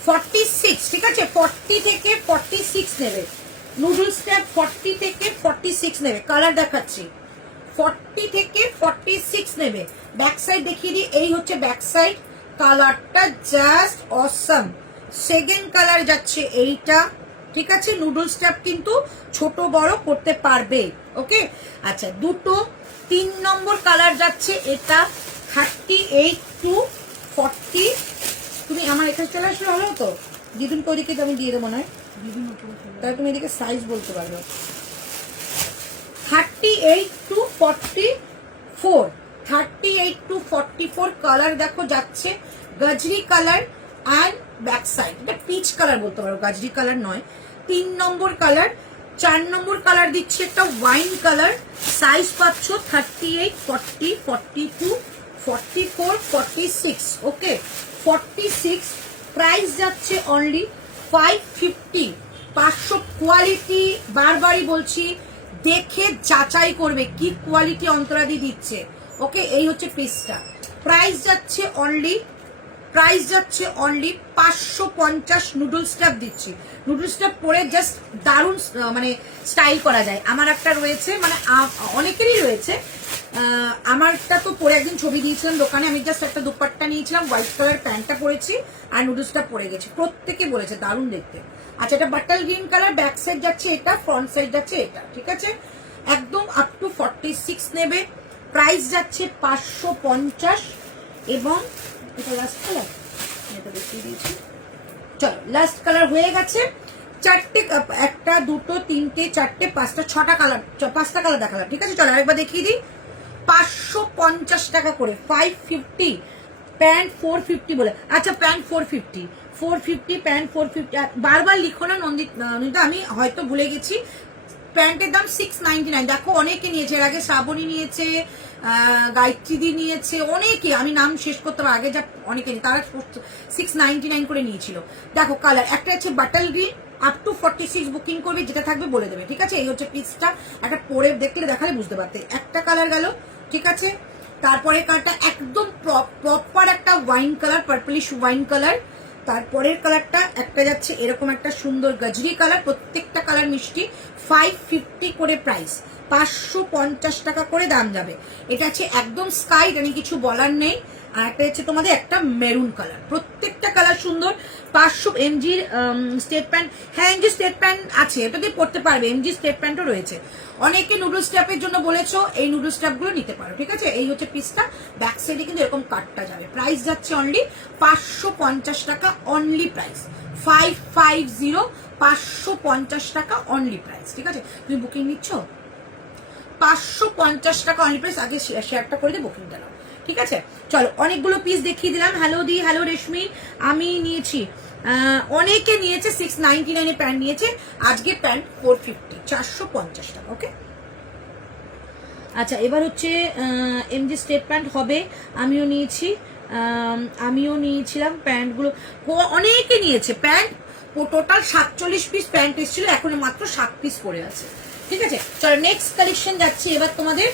46, ঠিক আছে, 40 থেকে 46 নেবে, নুডলস ট্যাপ 40 থেকে 46 নেবে। কালার দেখাচ্ছি, 40 থেকে 46 নেবে। ব্যাক সাইড দেখিয়ে দিই, এই হচ্ছে ব্যাক সাইড, কালারটা জাস্ট অসম। সেকেন্ড কালার যাচ্ছে এইটা, ঠিক আছে, নুডলস ট্যাপ কিন্তু ছোট বড় করতে পারবে, ওকে। আচ্ছা দুটো, 3 নম্বর কালার যাচ্ছে এটা, 38 to 40। তুমি আমার এখানে চলে আসলে হলো তো, দিদুন ওদিকে আমি দিয়ে দেবো, নয় তাহলে তুমি এদিকে সাইজ বলতে পারবে। 38 to 44, 38 to 44 কালার দেখো যাচ্ছে, গাজরি কালার অ্যান্ড ব্যাক সাইড, এটা পিচ কালার বলতে পারো, গাজরি কালার নয়। 3 নম্বর কালার, 4 নম্বর কালার দিচ্ছে একটা ওয়াইন কালার, সাইজ পাচ্ছ 38, 40, 42, 44, 46, ওকে 46। প্রাইস যাচ্ছে অনলি 550, 500। কোয়ালিটি বারবারই বলছি, দেখে যাচাই করবে কি কোয়ালিটি অন্তরাদি দিচ্ছে, ওকে। এই হচ্ছে পিসটা, প্রাইস যাচ্ছে অনলি, প্রাইস যাচ্ছে অনলি 550। নুডলস ট্যাপ দিচ্ছি, নুডলস ট্যাপ পরে জাস্ট দারুণ মানে স্টাইল করা যায়। আমার একটা রয়েছে, মানে অনেকেরই রয়েছে, আমারটা তো পরে একদিন ছবি দিয়েছিলাম দোকানে, আমি জাস্ট একটা দুপাট্টা নিয়েছিলাম, হোয়াইট কালার প্যান্টটা পরেছি আর নুডলসটা পরে গেছি, প্রত্যেকে বলেছে দারুণ দেখতে। আচ্ছা এটা বাটাল গ্রিন কালার, ব্যাক সাইড যাচ্ছে এটা, ফ্রন্ট সাইড যাচ্ছে এটা, ঠিক আছে, একদম আপ টু 46 নেবে। প্রাইস যাচ্ছে 550 এবং এটা লাস্ট কালার, এটা দেখিয়ে দিয়েছি। চলো লাস্ট কালার হয়ে গেছে, 4টে, 1, 2, 3, 4, 5, 6টা কালার, 5টা কালার দেখালাম, ঠিক আছে। চলো আরেকবার দেখিয়ে দিই, 550 টাকা করে, 550। প্যান্ট 450 বলে, আচ্ছা প্যান্ট 450, 450 প্যান্ট 450, বারবার লিখো না নন্দিতা, আমি হয়তো ভুলে গেছি। প্যান্টের দাম 699, দেখো অনেকে নিয়েছে, এর আগে শ্রাবণী নিয়েছে, গায়ত্রীদি নিয়েছে, অনেকে, আমি নাম শেষ করতে পারবো, আগে যা অনেকে নিয়ে তারা 699 করে নিয়েছিল। দেখো কালার একটা হচ্ছে বাটাল গ্রিন, আপ টু 46 বুকিং করবে, যেটা থাকবে বলে দেবে, ঠিক আছে। এই হচ্ছে পিসটা, একটা পরে দেখলে দেখালে বুঝতে পারতে। একটা কালার গেল, ঠিক আছে, তারপরে কালারটা একদম প্রপার একটা wine colour, purplish wine colour. তারপরের কালারটা একটা যাচ্ছে এরকম একটা সুন্দর গাজরি কালার, প্রত্যেকটা কালার মিষ্টি, 550 করে প্রাইস, 550 টাকা করে দাম যাবে। এটা হচ্ছে একদম স্কাই, এটা নিয়ে কিছু বলার নেই। আর একটা হচ্ছে তোমাদের একটা মেরুন কালার, প্রত্যেকটা কালার সুন্দর। 500 এমজির স্টেট প্যান্ট, হ্যাঁ এমজি স্টেট প্যান্ট আছে, এটা দিয়ে পড়তে পারবে, এমজি স্টেট প্যান্টও রয়েছে। অনেকে নুডলস ট্যাপের জন্য বলেছো, এই নুডলস ট্যাপগুলো নিতে পারো, ঠিক আছে। এই হচ্ছে পিসটা, ব্যাক সাইডে কিন্তু এরকম কাটটা যাবে। প্রাইস যাচ্ছে অনলি 550 টাকা, অনলি প্রাইস 550, 550 টাকা অনলি প্রাইস, ঠিক আছে। তুমি বুকিং নিচ্ছ 550 টাকা অনলি প্রাইস, আগে শেয়ারটা করে দিয়ে বুকিংটা নাও, ঠিক আছে। চলো অনেকগুলো পিস দেখিয়ে দিলাম। হ্যালো দি, হ্যালো রেশমি, আমি নিয়েছি অনেকে নিয়েছে 699 প্যান্ট নিয়েছে, আজকে প্যান্ট 450, 450 টাকা। ওকে, আচ্ছা এবার হচ্ছে এমজি স্টেপ প্যান্ট হবে, আমিও নিয়েছি, আমিও নিয়েছিলাম প্যান্টগুলো, অনেকে নিয়েছে প্যান্ট। টোটাল 47 পিস প্যান্ট এসেছিল, এখন মাত্র 7 পিস পড়ে আছে। ঠিক আছে, চলো নেক্সট কালেকশন যাচ্ছি এবার তোমাদের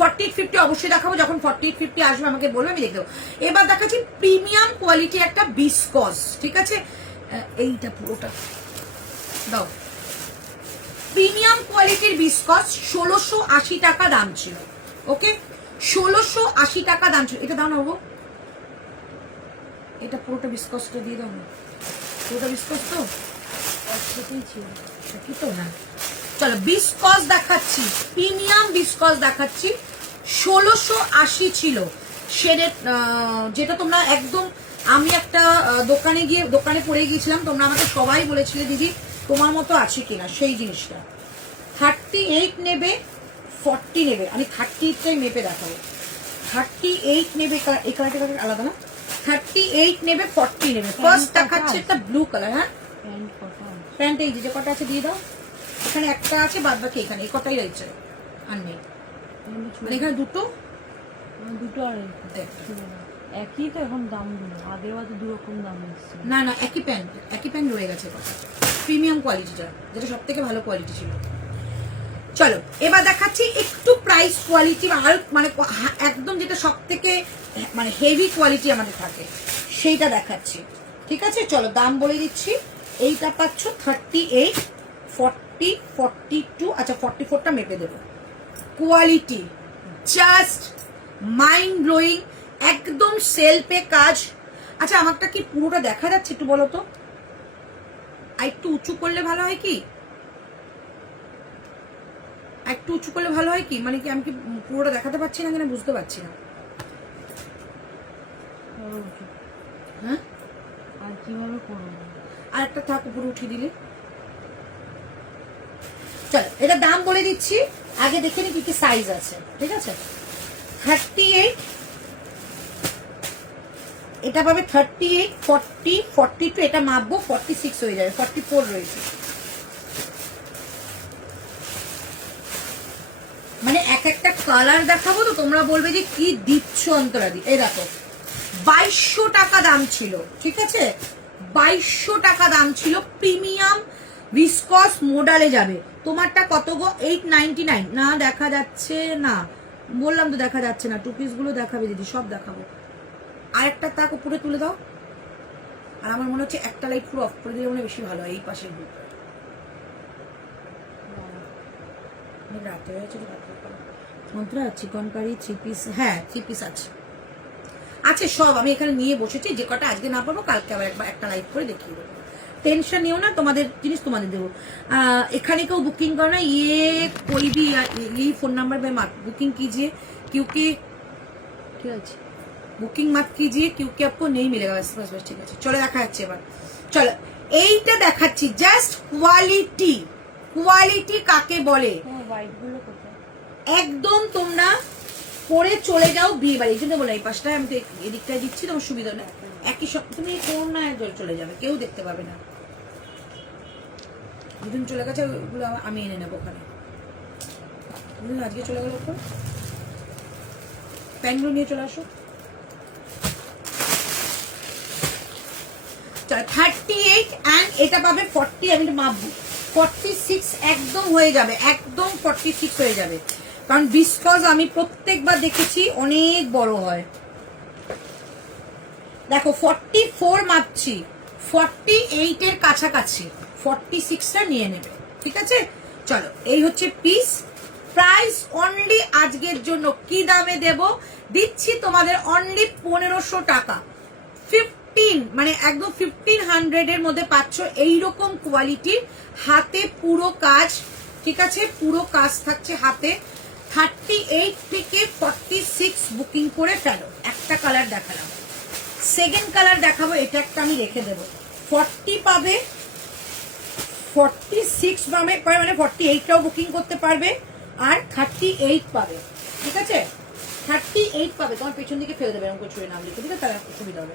4850 অবশ্যই দেখাবো, যখন 4850 আসবে আমাকে বলবে, আমি দেখবো। এবার দেখাচ্ছি প্রিমিয়াম কোয়ালিটি একটা বিসকস। ঠিক আছে, এইটা পুরোটা দাও, প্রিমিয়াম কোয়ালিটির বিসকস 1680 টাকা দাম ছিল। ওকে, 1680 টাকা দাম ছিল। এটা দাও না বাবু, এটা পুরোটা বিসকসটা দিয়ে দাও না, পুরোটা বিসকস তো ছিল কি তো না। চলো বিসকস দেখাচ্ছি, প্রিমিয়াম বিসকস দেখাচ্ছি, 1680 ছিল শেডের, যেটা তোমরা একদম, আমি একটা দোকানে পড়ে গিয়েছিলাম, তোমরা আমাকে সবাই বলেছিলে দিদি তোমার মতো আছে কিনা সেই জিনিসটা। 38 নেবে 40 নেবে, আমি 38টাই মেপে দেখাবো। 38 নেবে, এই কালারটা আলাদা না, 38 নেবে 40 নেবে। ফার্স্ট দেখাচ্ছে একটা ব্লু কালার। হ্যাঁ প্যান্ট এই যে কটা আছে দিয়ে দাও, এখানে একটা আছে, বাদ বাকি এখানে এই কটাই রয়েছে, আর নেই, মানে এখানে দুটো আর একই তো এখন দাম, আগের বার তো 2 রকম দাম এসছে। না না, একই প্যান্ট রয়ে গেছে কথা, প্রিমিয়াম কোয়ালিটিটা, যেটা সব থেকে ভালো কোয়ালিটি ছিল। চলো এবার দেখাচ্ছি একটু প্রাইস কোয়ালিটি, আর মানে একদম যেটা সব থেকে মানে হেভি কোয়ালিটি আমাদের থাকে সেইটা দেখাচ্ছি। ঠিক আছে, চলো দাম বলে দিচ্ছি। এইটা পাচ্ছ 38, 40, 42, আচ্ছা 44টা মেপে দেবো। কোয়ালিটি জাস্ট মাইন্ড ব্লোয়িং, একদম সেলফে কাজ। আচ্ছা আমারটা কি পুরোটা দেখা যাচ্ছে একটু বলো তো, আর একটু উঁচু করলে ভালো হয় কি, একটু উঁচু করলে ভালো হয় কি, মানে কি আমি কি পুরোটা দেখাতে পারছি না কিনা বুঝতে পারছি না। হ্যাঁ আর কিভাবে করবো, আর একটা থাক উপরে উঠিয়ে দিলে। চলো এটা দাম বলে দিচ্ছি, আগে দেখে নি কি কি সাইজ আছে। ঠিক আছে, 38, এটা পাবে 38, 40, 42, এটা মাপবো 46 হয়ে যাবে, 44 রয়েছে। মানে এক একটা কালার দেখাবো তো তোমরা বলবে যে কি দিচ্ছ অন্তরাদি। এই দেখো 2200 টাকা দাম ছিল। ঠিক আছে, 2200 টাকা দাম ছিল, প্রিমিয়াম ভিসকস মোডালে যাবে। তোমারটা কত গো? 899 না, দেখা যাচ্ছে না, বললাম তো দেখা যাচ্ছে না। টু পিস গুলো দেখাবে দিদি, সব দেখাবো। আরেকটা তাক উপরে তুলে দাও, আর আমার মনে হচ্ছে একটা লাইট পুরো অফ করে দিলে মনে বেশি ভালো হয়। এই পাশের গ্রুপ রাতে হয়েছে, মন্ত্রা চিকন কারি 3 পিস, হ্যাঁ 3 পিস আছে, আছে সব। আমি এখানে নিয়ে বসেছি, যে কটা আজকে না পারবো কালকে আবার একবার একটা লাইভ করে দেখিয়ে দেবো। টেনশন নিও না, তোমাদের জিনিস তোমাদের দেবো। এখানে কেউ বুকিং করো না, कोई भी यही फोन नंबर पे मत बुकिंग कीजिए, क्योंकि ঠিক আছে बुकिंग मत कीजिए क्योंकि आपको नहीं मिलेगा। बस बस बस ঠিক আছে, চলে দেখা যাচ্ছে এবার। চলো এইটা দেখাচ্ছি, জাস্ট কোয়ালিটি। কোয়ালিটি কাকে বলে, হোয়াইট গুলো কোথায়, একদম তোমরা পরে চলে যাও বিয়ে বাড়ি। এই জন্য বলে এই পাশটায় আমি তো এদিকটায় দিচ্ছি, তোমার সুবিধা না। একই সব তুমি কোন না একদল চলে যাবে, কেউ দেখতে পাবে না। যেদিন চলে গেছে ওগুলো আমি এনে নেবো ওখানে। আজকে চলে গেল ওপর, প্যান্টগুলো নিয়ে চলে আসো। 38 অ্যান্ড এটা পাবে 40, আমি মাপবো 46 একদম হয়ে যাবে, একদম 46 হয়ে যাবে। কারণ বিসকজ আমি প্রত্যেকবার দেখেছি অনেক বড় হয়। দেখো 44 মাপছি, 48 এর কাছাকাছি, 46টা নিয়ে নেবে। ঠিক আছে, চলো এই হচ্ছে পিস। প্রাইস অনলি আজকের জন্য কি দামে দেব, দিচ্ছি তোমাদের অনলি 1500 টাকা। 15 মানে একদম 1500 এর মধ্যে পাচ্ছ এইরকম কোয়ালিটির, হাতে পুরো কাজ। ঠিক আছে, পুরো কাজ থাকছে হাতে। 38 থেকে 46 বুকিং করে ফেলো। একটা কালার দেখালাম, সেকেন্ড কালার দেখাবো, এটা একটা আমি রেখে দেবো। 40 পাবে, 46 পাবে, মানে 48টাও বুকিং করতে পারবে, আর 38 পাবে। ঠিক আছে, 38 পাবে। তোমার পেছন দিকে ফেলে দেবে, এরকম করে ছুঁয়ে নাম লিখে দিবে, তাহলে সুবিধা হবে।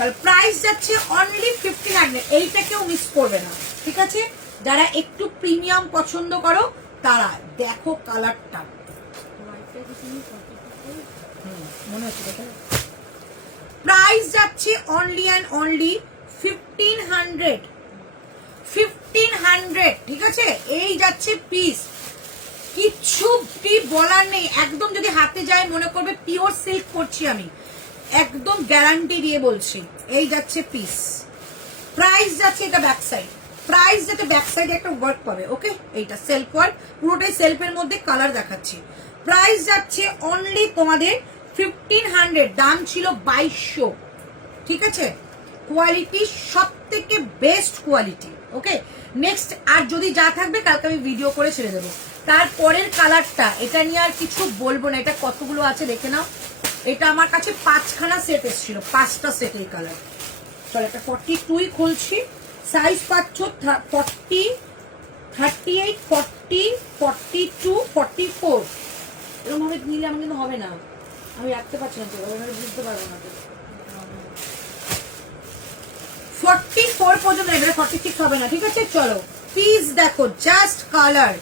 তাহলে প্রাইস যাচ্ছে অনলি 1500। এইটা কেউ মিস করবে না, ঠিক আছে? যারা একটু প্রিমিয়াম পছন্দ করো তারা দেখো কালারটা, মনে হচ্ছে দেখে। প্রাইস যাচ্ছে অনলি অ্যান্ড অনলি 1500, 1500, ঠিক আছে? এই যাচ্ছে পিস, কিচ্ছু বলার নেই। একদম যদি হাতে যায় মনে করবে পিওর সিল্ক করছি আমি, একদম গ্যারান্টি দিয়ে বলছি। এই যাচ্ছে পিস, প্রাইস যাচ্ছে, এটা ব্যাক সাইড, প্রাইস যাতে ব্যাক সাইডে একটা ওয়ার্ক পাবে। ওকে, এইটা সেলফ ওয়ার্ক, পুরোটাই সেলফের মধ্যে কালার দেখাচ্ছি। প্রাইস যাচ্ছে অনলি তোমাদের 1500, দাম ছিল 2200, ঠিক আছে? কোয়ালিটি সব থেকে বেস্ট কোয়ালিটি। ওকে, নেক্সট আর যদি যা থাকবে কালকে আমি ভিডিও করে ছেড়ে দেবো। তারপরের কালারটা, এটা নিয়ে আর কিছু বলবো না। এটা কতগুলো আছে দেখে নাও। এটা আমার কাছে 5খানা সেট এসেছিল, 5টা সেট এই কালার। চলো এটা 42 খুলছি। সাইজ পাচ্ছ 40, 38, 40, 42, 44। এরকম ভাবে নিলে আমার কিন্তু হবে না, আমি রাখতে পারছি না, তো বুঝতে পারবো না। 44 পর্যন্ত নেবে, 46 হবে না, ঠিক আছে? চলো পিস দেখো, জাস্ট কালার।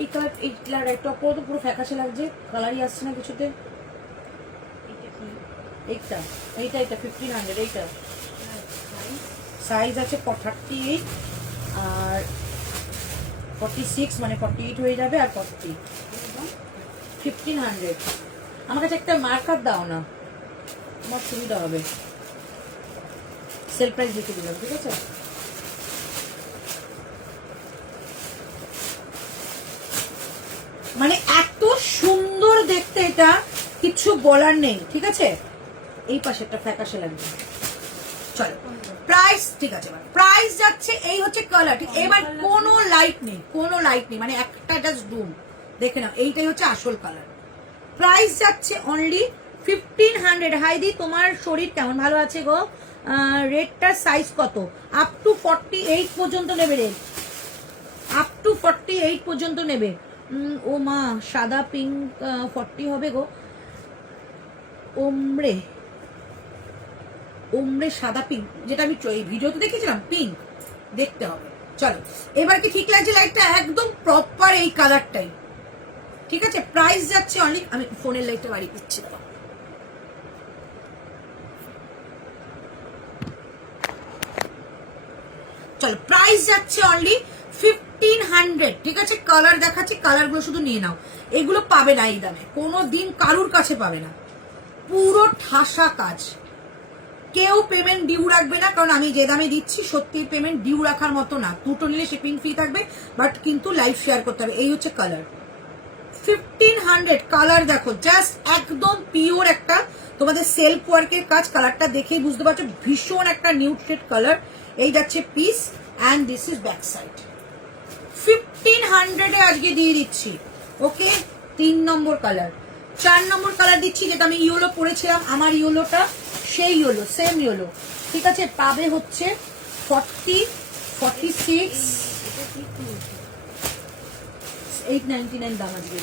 এই কালার একটা পুরো ফ্যাকাশে লাগছে, কালারই আসছে না কিছুতে। এইটা 1500, এইটা সাইজ আছে 38 আর 46, মানে 48 হয়ে যাবে, আর 40, 1500। আমার কাছে একটা মার্কার দাও না, আমার সুবিধা হবে। সেল প্রাইস লিখে দিলাম, ঠিক আছে? মানে এত সুন্দর দেখতে, এটা কিছু বলার নেই, ঠিক আছে? এই পাশে একটা ফ্যাকাশে লাগবে। চলো প্রাইস, ঠিক আছে, প্রাইস যাচ্ছে, এই হচ্ছে কালার, ঠিক? এবার কোনো লাইট নেই, কোনো লাইট নেই, মানে একটা জাস্ট ডুম, দেখে নাও, এইটাই হচ্ছে আসল কালার। প্রাইস যাচ্ছে অনলি 1500। হাইদি, তোমার শরীর কেমন? ভালো আছে গো? রেডটার সাইজ কত? আপ টু 48 পর্যন্ত নেবে রেড, আপ টু 48 পর্যন্ত নেবে। ও মা, সাদা পিঙ্ক 40 হবে গো। ওমরে সাদা পিঙ্ক, যেটা আমি এই ভিডিওতে দেখেছিলাম পিঙ্ক, দেখতে হবে। চলো এবার কি ঠিক লাগছে লাইটটা? একদম প্রপার এই কালারটাই, ঠিক আছে? প্রাইস যাচ্ছে অনলি, আমি ফোনের লাইটটা বাড়ি দিচ্ছি, দাও। চলো প্রাইস যাচ্ছে অনলি 1500, ঠিক আছে? কালার দেখাচ্ছি, কালারগুলো শুধু নিয়ে নাও, এগুলো পাবে না এই দামে, কোনো দিন কারুর কাছে পাবে না। পুরো ঠাসা কাজ, কেউ পেমেন্ট ডিউ রাখবে না, কারণ আমি যে দামে দিচ্ছি সত্যি পেমেন্ট ডিউ রাখার মতো না। দুটো নিলে শিপিং ফ্রি থাকবে, বাট কিন্তু লাইভ শেয়ার করতে হবে। এই হচ্ছে কালার 1500। কালার দেখো, জাস্ট একদম পিওর একটা তোমাদের সেলফ ওয়ার্কের কাজ। কালারটা দেখেই বুঝতে পারছো, ভীষণ একটা নিউড শেড কালার। এই যাচ্ছে piece, and this is back side. 1500 আজকে দিয়ে দিচ্ছি। ওকে, 3 নম্বর কালার। 4 নম্বর কালার দিচ্ছি, যেটা আমি ইয়েলো পরেছিলাম, আমার ইয়েলোটা সেই ইয়েলো, সেম ইয়েলো, ঠিক আছে? পাবে হচ্ছে 40, 46, 899 দাম আজকে।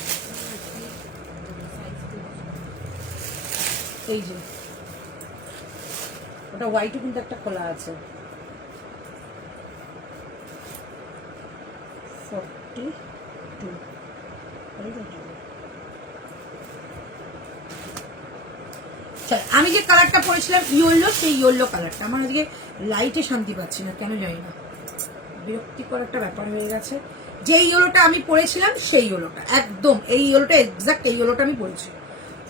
এই যে ওটা হোয়াইটও কিন্তু একটা খোলা আছে। 42, আমি যে কালারটা পরেছিলাম ইয়েলো, সেই ইয়েলো কালারটা। আমার আজকে লাইটে শান্তি পাচ্ছি না, কেন জানি না, বিরক্তিকর একটা ব্যাপার হয়ে গেছে। যে ইয়েলোটা আমি পরেছিলাম সেই ইয়েলোটা, একদম এই ইয়েলোটা, এক্সাক্ট এই ইয়েলোটা আমি পরেছি।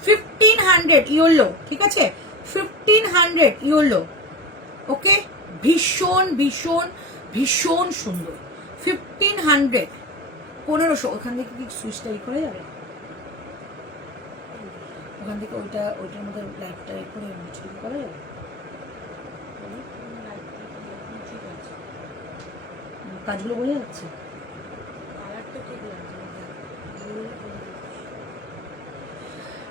1500 ইয়েলো, ঠিক আছে? 1500 ইয়েলো। ওকে, ভীষণ ভীষণ ভীষণ সুন্দর। 1500, 1500। ওখান থেকে কি সুইচটা ই করে যাবে? ওখান থেকে ওইটার মধ্যে লাইটটা ই করে করা যাবে? কাজগুলো বোঝা যাচ্ছে?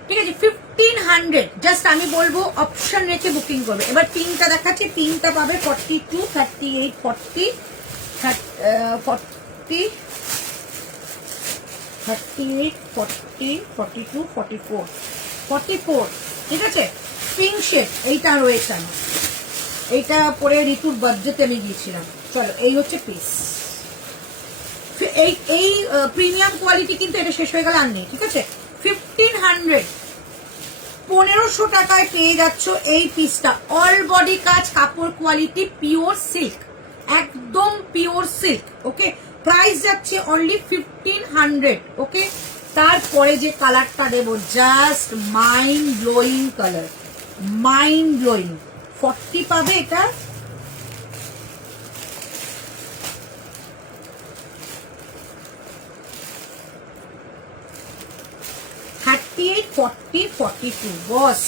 ঠিক আছে, 1500। জাস্ট আমি বলবো অপশন রেখে বুকিং করবে। এবার পিঙ্কটা দেখাচ্ছি, পিঙ্কটা পাবে 42, 38, 40, 40, 38, 40, 42, 44, 44, ঠিক আছে? পিঙ্ক শেড, এইটা রয়েছে আমার, এইটা পরে ঋতুর বার্থডেতে আমি গিয়েছিলাম। চলো এই হচ্ছে পিস। এই প্রিমিয়াম কোয়ালিটি কিন্তু এটা শেষ হয়ে গেল আর নেই, ঠিক আছে। 1500 1500 টাকায় পেয়ে যাচ্ছ এই পিসটা। অল বডি কাজ, কাপড় কোয়ালিটি পিওর সিল্ক, একদম পিওর সিল্ক। ওকে, প্রাইস যাচ্ছে অনলি 1500। ওকে, তারপরে যে কালারটা দেবো just mind blowing colour, mind blowing. 40 পাবে এটা, বস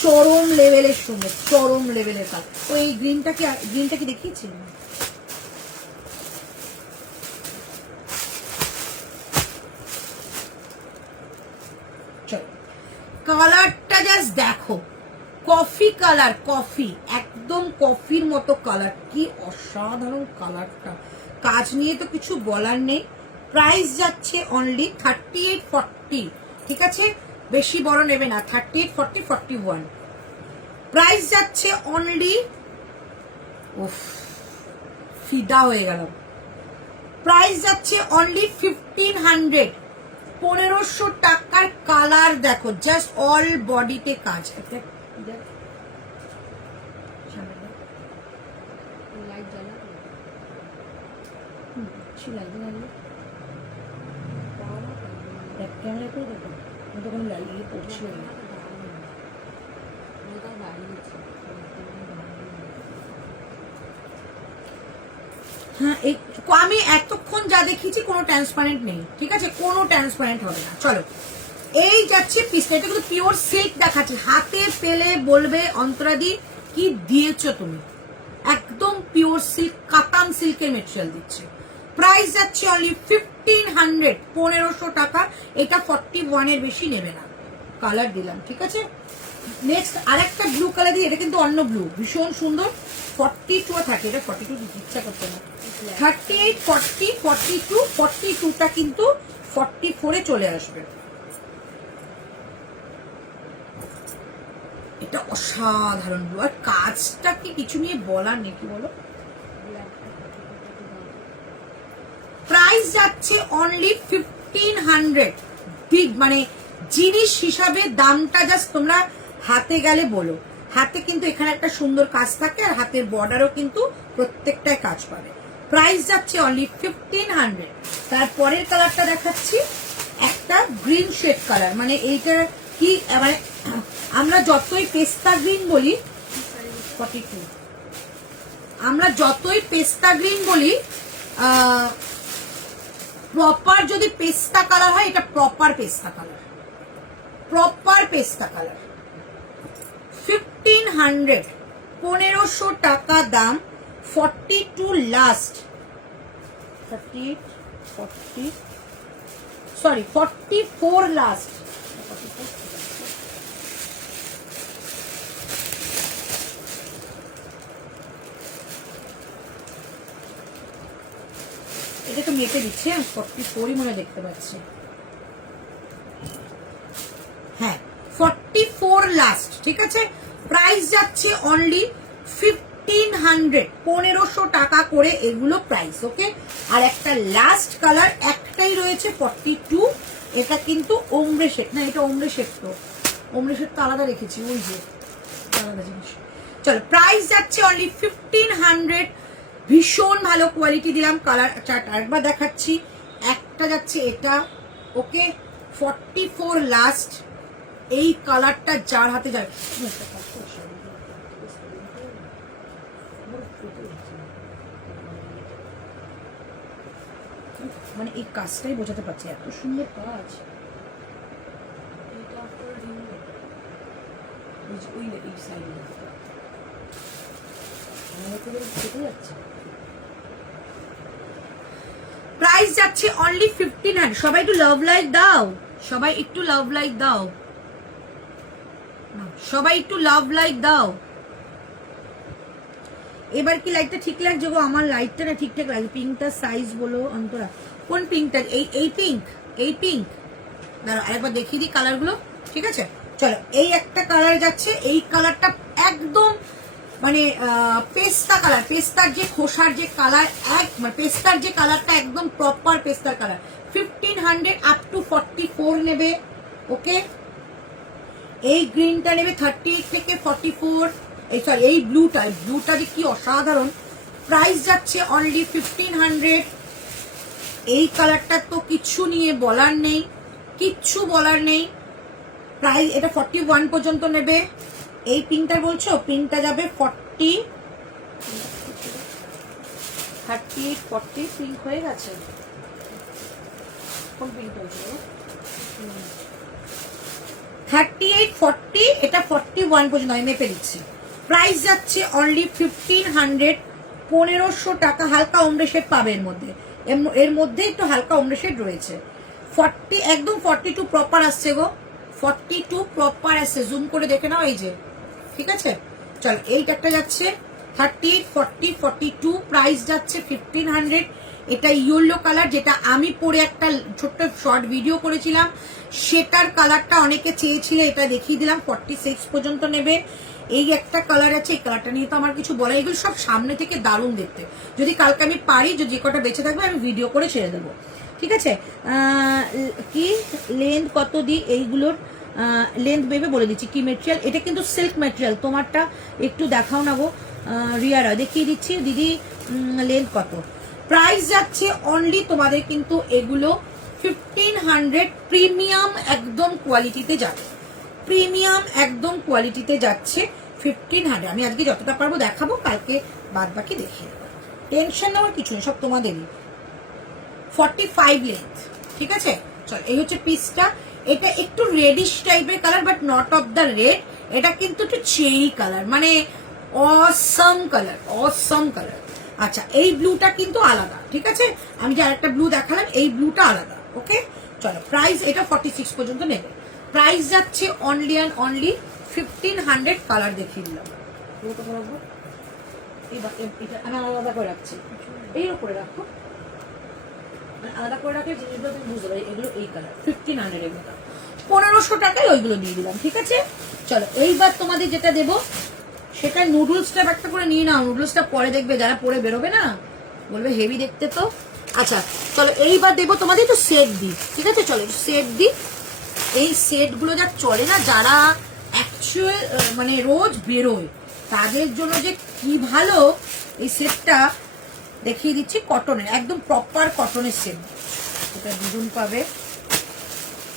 চরম লেভেলের সুন্দর, চরম লেভেলের কাজ। তো এই গ্রিনটা কি দেখিয়েছি? কালারটা জাস্ট দেখো, কফি কালার, কফি, একদম কফির মতো কালার, কি অসাধারণ কালারটা। কাজ নিয়ে তো কিছু বলার নেই। প্রাইস যাচ্ছে অনলি 3840, ঠিক আছে, বেশি বড় নেবে না। 38, 40, 41 প্রাইস যাচ্ছে অনলি। উফ, ফিদা হয়ে গেল। প্রাইস যাচ্ছে অনলি 1500। 1500 টাকার কালার দেখো, জাস্ট অল বডিতে কাজ। ক্যামেরা করে দেখো, আমি তখন লাগিয়ে পড়ছি। হ্যাঁ, আমি এতক্ষণ যা দেখিয়েছি কোনো ট্রান্সপারেন্ট নেই, ঠিক আছে, কোনো ট্রান্সপারেন্ট হবে না। চলো এই যাচ্ছে পিসটা, এটা কিন্তু পিওর সিল্ক দেখাচ্ছি। হাতে পেলে বলবে অন্তরাদি কি দিয়েছো তুমি, একদম পিওর সিল্ক, কাতান সিল্কের মেটেরিয়াল দিচ্ছে। প্রাইস যাচ্ছে অনলি 1500, 1500 টাকা। এটা 41 এর বেশি নেবে না। কালার দিলাম, ঠিক আছে। নেক্সট আরেকটা ব্লু কালার দিই, এটা কিন্তু অন্য ব্লু, ভীষণ সুন্দর। 42 থাকে, এটা 42 ইচ্ছা করতে না। 38, 40, 42, 42টা কিন্তু 44 এ চলে আসবে। এটা অসাধারণ ব্লু, আর কাজটা কি কিছু নিয়ে বলার নেই, কি বলো। প্রাইস যাচ্ছে অনলি 1500। বিগ মানে জিনিস হিসাবে দামটা জাস্ট তোমরা হাতে গেলে বলো। হাতে কিন্তু এখানে একটা সুন্দর কাজ থাকে, আর হাতের বর্ডারও কিন্তু প্রত্যেকটায় কাজ পাবে। প্রাইস যাচ্ছে অনলি 1500। তারপরের কালারটা দেখাচ্ছি, একটা গ্রিন শেড কালার, মানে এইটা কি মানে আমরা যতই পেস্তা গ্রিন বলি, 42 আমরা যতই পেস্তা গ্রিন বলি, প্রপার যদি পেস্তা কালার হয়, এটা প্রপার পেস্তা কালার, প্রপার পেস্তা কালার। 1500, 1500 টাকা দাম। 42 লাস্ট, 38, 40, সরি 44 লাস্ট। এটা তো মেপে দিচ্ছে, 44 মনে দেখতে পাচ্ছি। হ্যাঁ 44 লাস্ট, ঠিক আছে। প্রাইস যাচ্ছে অনলি 1500, 1500 টাকা করে এগুলো প্রাইস। ওকে, আর একটা লাস্ট কালার একটাই রয়েছে 42, এটা কিন্তু ওমরে শেড না, এটা ওমরে শেড, তো ওমরে শেড তো আলাদা রেখেছি, ওই যে আলাদা জিনিস। চলো প্রাইস যাচ্ছে অনলি 1500। ভীষণ ভালো কোয়ালিটি দিলাম। কালার চার্ট আরেকবার দেখাচ্ছি, একটা যাচ্ছে এটা। ওকে, 44 লাস্ট। এই কালারটা যার হাতে যাবে, মানে এই কাজটাই বোঝাতে পারছি, এত সুন্দর কাজ। এই সাইডে প্রাইস যাচ্ছে অনলি 1500। সবাই একটু লাভ লাইক দাও, সবাই একটু লাভ লাইক দাও, সবাই একটু লাভ লাইক দাও। এবার কি লাইটটা ঠিক লাগছে গো? আমার লাইটটা না ঠিকঠাক লাগছে। পিঙ্কটা সাইজ বলো অন্তরা, কোন পিঙ্কটা? এই পিঙ্ক, এই পিঙ্ক। দাঁড়াও আরেকবার দেখিয়ে দিই কালারগুলো, ঠিক আছে। চলো এই একটা কালার যাচ্ছে, এই কালারটা একদম মানে পেস্তা কালার, পেস্তার যে খোসার যে কালার, এক মানে পেস্তার যে কালারটা একদম প্রপার পেস্তার কালার। 1500 আপ টু 44 নেবে। ওকে, এই গ্রিনটা নেবে 38 থেকে 44। এই সরি এই ব্লুটা যে কি অসাধারণ, প্রাইস যাচ্ছে অনলি 1500। এই কালারটা তো কিচ্ছু নিয়ে বলার নেই, কিচ্ছু বলার নেই। প্রাইস এটা 41 পর্যন্ত নেবে। এই পিঙ্কটা বলছো, পিঙ্কটা যাবে 40, 38, 40 পিঙ্ক হয়ে গেছে। কোন পিঙ্ক বলছো? 38, 40, এটা 41 পর্যন্ত আমি মেপে দিচ্ছি। প্রাইস যাচ্ছে অনলি 1500, 1500 টাকা। হালকা ওমরে শেড পাবে এর মধ্যে, এর মধ্যে একটু হালকা ওমরে শেড রয়েছে। 40 একদম 42 প্রপার আসছে গো, 42 প্রপার আসছে, জুম করে দেখে নাও এই যে, ঠিক আছে। চলো এইটা একটা যাচ্ছে 38, 40, 42, প্রাইস যাচ্ছে 1500। এটা ইয়েলো কালার, যেটা আমি পরে একটা ছোট্ট শর্ট ভিডিও করেছিলাম, সেটার কালারটা অনেকে চেয়েছিলে, এটা দেখিয়ে দিলাম। 46 পর্যন্ত নেবে। এই একটা কালার আছে, এই কালারটা নিয়ে তো আমার কিছু বলা, এগুলো সব সামনে থেকে দারুণ দেখতে। যদি কালকে আমি পারি, যে কটা বেঁচে থাকবে আমি ভিডিও করে ছেড়ে দেবো, ঠিক আছে। কি লেন্থ কত দিই এইগুলোর? লেন্থ ভেবে বলে দিচ্ছি। কি মেটেরিয়াল? এটা কিন্তু সিল্ক মেটেরিয়াল। তোমারটা একটু দেখাও না গো রিয়ারা, দেখিয়ে দিচ্ছি দিদি লেন্থ কত। প্রাইস যাচ্ছে অনলি তোমাদের কিন্তু এগুলো 1500। প্রিমিয়াম একদম কোয়ালিটিতে যাবে, প্রিমিয়াম একদম কোয়ালিটিতে যাচ্ছে 1500। আমি আজকে যতটা পারবো দেখাবো, কালকে বাদ বাকি দেখিয়ে দেবো, টেনশন নেওয়ার কিছু নেই, সব তোমাদেরই। 45 লেন্থ, ঠিক আছে। চল এই হচ্ছে পিসটা। এটা একটু রেডিশ টাইপের colour, but not of the red. এটা কিন্তু একটু চেরি কালার, মানে অসম কালার, অসম কালার। আচ্ছা এই ব্লুটা কিন্তু আলাদা, ঠিক আছে। আমি যে আরেকটা ব্লু দেখালাম, এই ব্লুটা আলাদা। ওকে চলো, প্রাইস এটা 46 পর্যন্ত নেবে। প্রাইস যাচ্ছে অনলি অ্যান্ড অনলি 1500। কালার দেখিয়ে দিলাম। আমি আলাদা করে রাখছি, এই উপরে রাখো, আলাদা করে রাখলে জিনিসগুলো তুমি বুঝতে পারি। এগুলো এই কালার 1500 এগুলো, 1500 টাকায় ওইগুলো দিয়ে দিলাম, ঠিক আছে। চলো এইবার তোমাদের যেটা দেবো সেটা নুডলসটা একটা করে নিয়ে নাও। নুডলসটা পরে দেখবে, যারা পরে বেরোবে না বলবে হেভি দেখতে তো। আচ্ছা চলো এইবার দেবো তোমাদের একটু সেট দিই, ঠিক আছে। চলো একটু সেট দিই। এই সেটগুলো যা চলে না, যারা অ্যাকচুয়াল মানে রোজ বেরোয় তাদের জন্য যে কি ভালো। এই সেটটা দেখিয়ে দিচ্ছি, কটনের, একদম প্রপার কটনের সেট। এটা দুজন পাবে,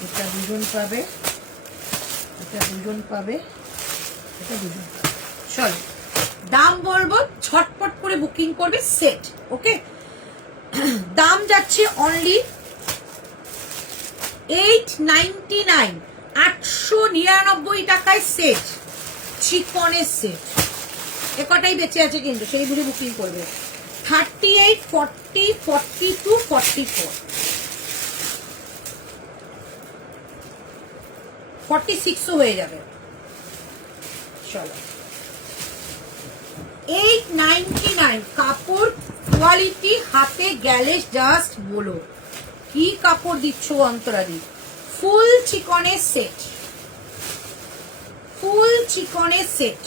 এটা দুজন পাবে, এটা দুজন পাবে, এটা দুজন পাবে। চলো দাম বলবো, ঝটপট করে বুকিং করবে সেট। ওকে, দাম যাচ্ছে অনলি 899, 899 টাকায় সেট, চিকনের সেট। এ কটাই বেঁচে আছে কিন্তু, সেই বুঝে বুকিং করবে। 38, 40, 42, 44, 46 হয়ে যাবে। চলো 899। কাপড় কোয়ালিটি হাতে গেলে জাস্ট বলো কি কাপড় দিচ্ছ অন্তরাদি। ফুল চিকনের সেট, ফুল চিকনের সেট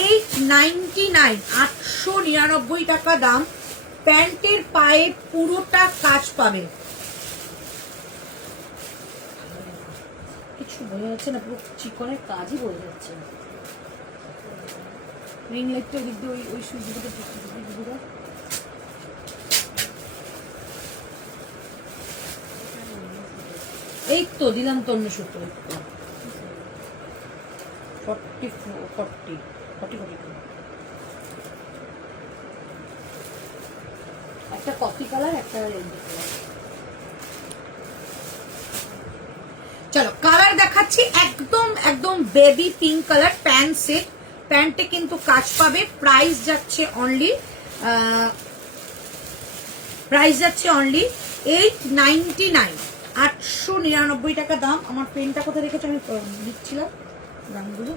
899, 899 টাকা দাম। প্যান্টের পায়ে পুরোটা কাজ পাবে, কিছু বোঝা যাচ্ছে না, পুরো চিকনের কাজই বোঝা যাচ্ছে না। রিং লাইটটা ওই দিক দিয়ে ওই সুইচগুলো এই তো দিলাম তো অন্য সূত্র। 40, একটা কফি কালার, একটা রেড কালার। চলো কালার দেখাচ্ছি, একদম একদম baby pink colour pant set. প্যান্টে কিন্তু কাজ পাবে। প্রাইস যাচ্ছে অনলি 899, 899 টাকা দাম। আমার পেনটা কোথায় রেখেছে আমি লিখছিলাম দামগুলো।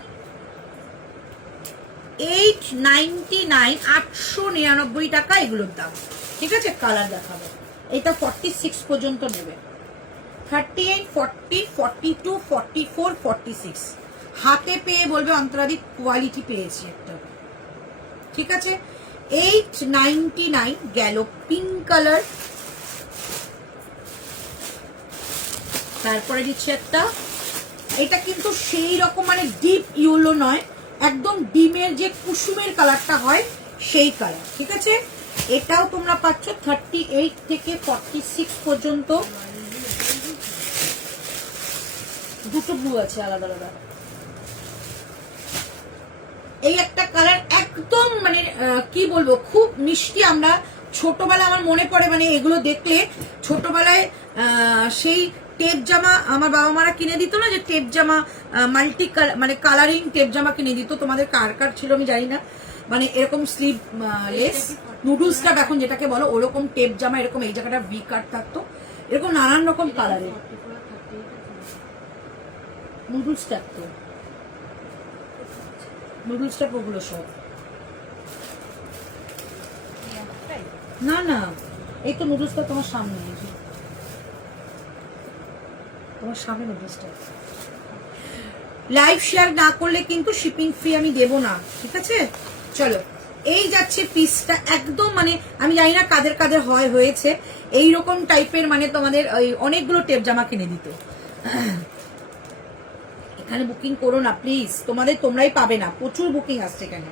899, 899 টাকা এগুলোর দাম, ঠিক আছে। কালার দেখাবো, এটা 46 পর্যন্ত নেবে। 38, 40, 42, 44, 46 হাতে পেয়ে বলবে অন্তরাদি কোয়ালিটি পেয়েছি একটা, ঠিক আছে। 899 গেল পিঙ্ক কালার। তারপরে দিচ্ছে একটা, এটা কিন্তু সেই রকম মানে ডিপ ইয়েলো নয়, একদম ডিমের যে কুসুমের কালারটা হয় সেই কালার, ঠিক আছে। এটাও তোমরা পাচ্ছ 38 থেকে 46 পর্যন্ত। দুটো ব্লু আছে আলাদা আলাদা। এই একটা কালার একদম মানে কি বলবো, খুব মিষ্টি। আমরা ছোটবেলা আমার মনে পড়ে মানে এগুলো দেখলে ছোটবেলায় সেই টেপ জামা আমার বাবা মারা কিনে দিত না, যে টেপ জামা মাল্টি মানে কালারিং টেপ জামা কিনে দিত। তোমাদের কার কার ছিল আমি জানি না, মানে এরকম স্লিভ লেস নুডলস কাট এখন যেটাকে বলো, ওরকম টেপ জামা এরকম এই জায়গাটা ভি কাট থাকতো, এরকম নানান রকম কালারের নুডলস থাকতো। নুডলস টাইপ ওগুলো সব না না, এই তো নুডলসটা তোমার সামনে, তোমার সামনে নুডলসটা। লাইভ শেয়ার না করলে কিন্তু শিপিং ফি আমি দেব না, ঠিক আছে। চলো, এই যাচ্ছে পিসটা একদম মানে আমি জানি না কাদের কাদের হয়েছে এইরকম টাইপের, মানে তোমাদের ওই অনেকগুলো টেপ জামা কিনে দিত। এখানে বুকিং করো না প্লিজ, তোমরাই পাবে না, প্রচুর বুকিং আসছে এখানে।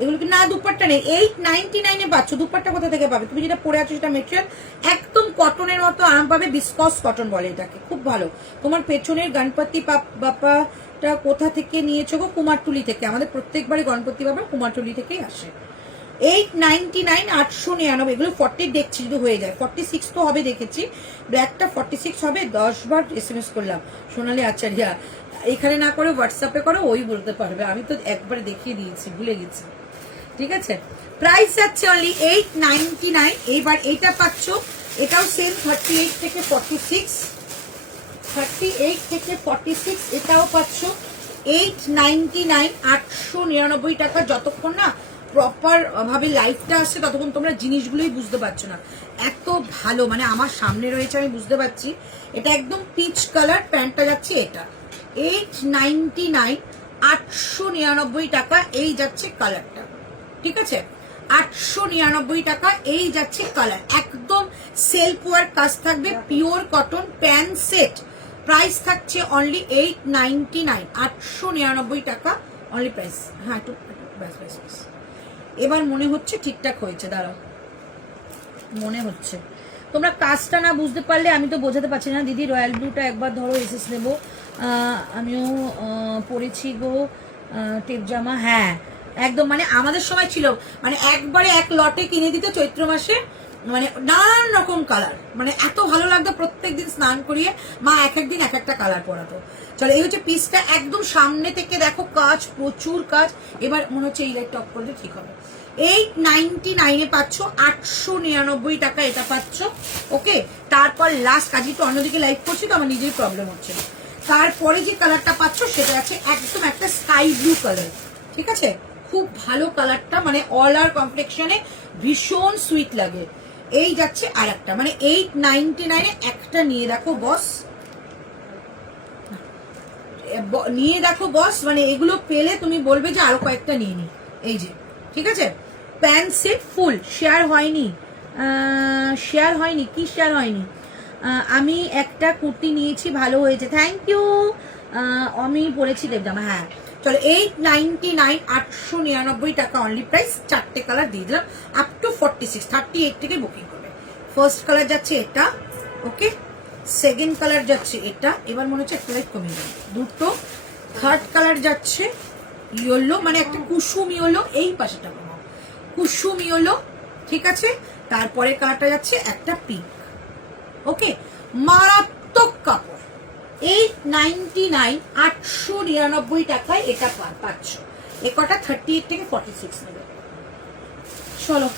এগুলো কি না দুপাট্টা নেই, 899 পাচ্ছ। দুপাট্টা কোথা থেকে পাবে? তুমি যেটা পরে আছো সেটা মেটেরিয়াল একদম কটনের মতো আরাম পাবে, বিসকস কটন বলে এটাকে, খুব ভালো। তোমার পেছনের গণপতি বাপ্পাটা কোথা থেকে নিয়েছো গো? কুমারটুলি থেকে। আমাদের প্রত্যেকবারই গণপতি বাবা কুমারটুলি থেকেই আসে। 899, 899। এগুলো 40 দেখছি যদি হয়ে যায়, 46 তো হবে দেখেছি, ব্ল্যাকটা 46 হবে। 10 বার SMS করলাম সোনালী আচার্যা, এখানে না করে হোয়াটসঅ্যাপে করো, ওই বলতে পারবে, আমি তো একবারে দেখিয়ে দিয়েছি, ভুলে গেছি, ঠিক আছে। প্রাইস যাচ্ছে অনলি 899। এইবার এটা পাচ্ছ, এটাও সেম 38 থেকে 46, 38 থেকে 46 এটাও পাচ্ছ 899, 899 টাকা। যতক্ষণ না প্রপার ভাবে লাইফটা আসছে ততক্ষণ তোমরা জিনিসগুলোই বুঝতে পারছো না, এত ভালো। মানে আমার সামনে রয়েছে আমি বুঝতে পারছি। এটা একদম পিচ কালার, প্যান্টটা যাচ্ছে এটা 899, 899 টাকা। এই যাচ্ছে কালারটা, ঠিক আছে, 899 টাকা। এই যাচ্ছে কালার, একদম সেলফ ওয়ার্ক কাজ থাকবে, pure cotton pant set. Price থাকছে অনলি 899, 899 টাকা অনলি প্রাইস। হ্যাঁ একটু ব্যাস ব্যাস ব্যাস, এবার মনে হচ্ছে ঠিকঠাক হয়েছে, দাঁড়াও, মনে হচ্ছে। তোমরা কাজটা না বুঝতে পারলে আমি তো বোঝাতে পারছি না। দিদি রয়্যাল ব্লুটা একবার ধরো, এসএস নেবো, আমিও পরেছি গো টেপ জামা। হ্যাঁ একদম, মানে আমাদের সময় ছিল মানে একবারে এক লটে কিনে দিত চৈত্র মাসে, মানে নানান রকম কালার, মানে এত ভালো লাগতো। প্রত্যেকদিন স্নান করিয়ে মা এক একদিন এক একটা কালার পরাতো। চলো, এই হচ্ছে পিসটা, একদম সামনে থেকে দেখো কাজ, প্রচুর কাজ। এবার মনে হচ্ছে এই লাইটটা অফ করলে ঠিক হবে। 899 পাচ্ছ, 899 টাকা এটা পাচ্ছ, ওকে। তারপর লাস্ট, কাজে তো অন্যদিকে লাইভ করছি তো আমার নিজের প্রবলেম হচ্ছে। তারপরে যে কালারটা পাচ্ছ সেটা আছে একদম একটা স্কাই ব্লু কালার, ঠিক আছে, খুব ভালো কালারটা, মানে অল আর কমপ্লেক্সনে ভীষণ সুইট লাগে। এই যাচ্ছে আর একটা, মানে 899 একটা নিয়ে দেখো বস, নিয়ে দেখো বস, মানে এগুলো পেলে তুমি বলবে যে আরো কয়েকটা নিয়ে নি। এই যে, ঠিক আছে, প্যান্ট সেট ফুল শেয়ার হয়নি, শেয়ার হয়নি, কি শেয়ার হয়নি? আমি একটা কুর্তি নিয়েছি, ভালো হয়েছে, থ্যাংক ইউ। আমি পরেছি দেবদামা। হ্যাঁ চলো, 899, 899 টাকা অনলি প্রাইস। চারটে কালার দিয়ে দিলাম, আপ টু 46, 38 থেকে বুকিং করবে। ফার্স্ট কালার যাচ্ছে এটা, ওকে, সেকেন্ড কালার যাচ্ছে এটা, এবার মনে হচ্ছে একটা লাইট কমে যাবে, দুটো। থার্ড কালার যাচ্ছে ইয়েলো, মানে একটা কুসুম ইয়েলো, এই পাশেটা কুসুম ইয়েলো, ঠিক আছে। তারপরে কালারটা যাচ্ছে একটা পিঙ্ক, ওকে, মারাত্মক কাপড়। 899, 899 টাকায় এটা পাচ্ছ। এ কটা 38 থেকে 46 নেবে। চলো,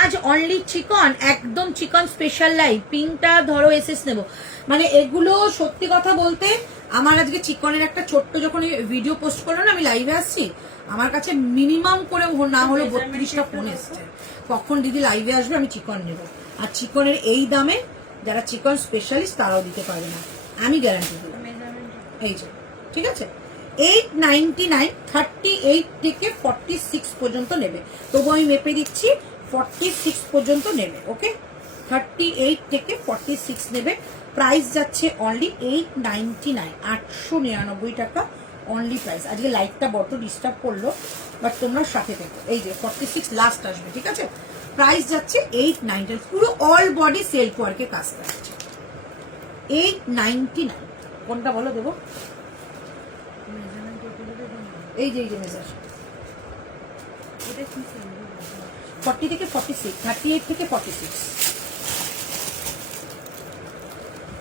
আজ অনলি চিকন, একদম চিকন স্পেশাল লাইভ। পিঙ্কটা ধরো এসএস নেবো, মানে এগুলো সত্যি কথা বলতে আমার আজকে চিকনের একটা ছোট্ট, যখন ভিডিও পোস্ট করলো না আমি লাইভে আসছি, আমার কাছে মিনিমাম করে না হলো 32টা ফোন এসছে, কখন দিদি লাইভে আসবে আমি চিকন নেব। আর চিকনের এই দামে যারা চিকন স্পেশালিস্ট তারাও দিতে পারবে না, আমি গ্যারান্টি দিই। এই যে ঠিক আছে, 899, 38 থেকে 46 পর্যন্ত নেবে, তবু আমি মেপে দিচ্ছি 46 পর্যন্ত নেবে। ওকে, 38 থেকে 46 নেবে। প্রাইস যাচ্ছে অনলি 899, 899 টাকা অনলি প্রাইস। আজকে লাইটটা বড় ডিস্টার্ব করলো, বাট তোমরা সাথে থেকো। এই যে 46 লাস্ট আসবে, ঠিক আছে। প্রাইস যাচ্ছে 899, পুরো অল বডি সেলফ ওয়ার্কের কাজ থাকছে। 899, কোনটা বলো দেবো? এই যে মেজার 40 থেকে 46, 38 থেকে 46,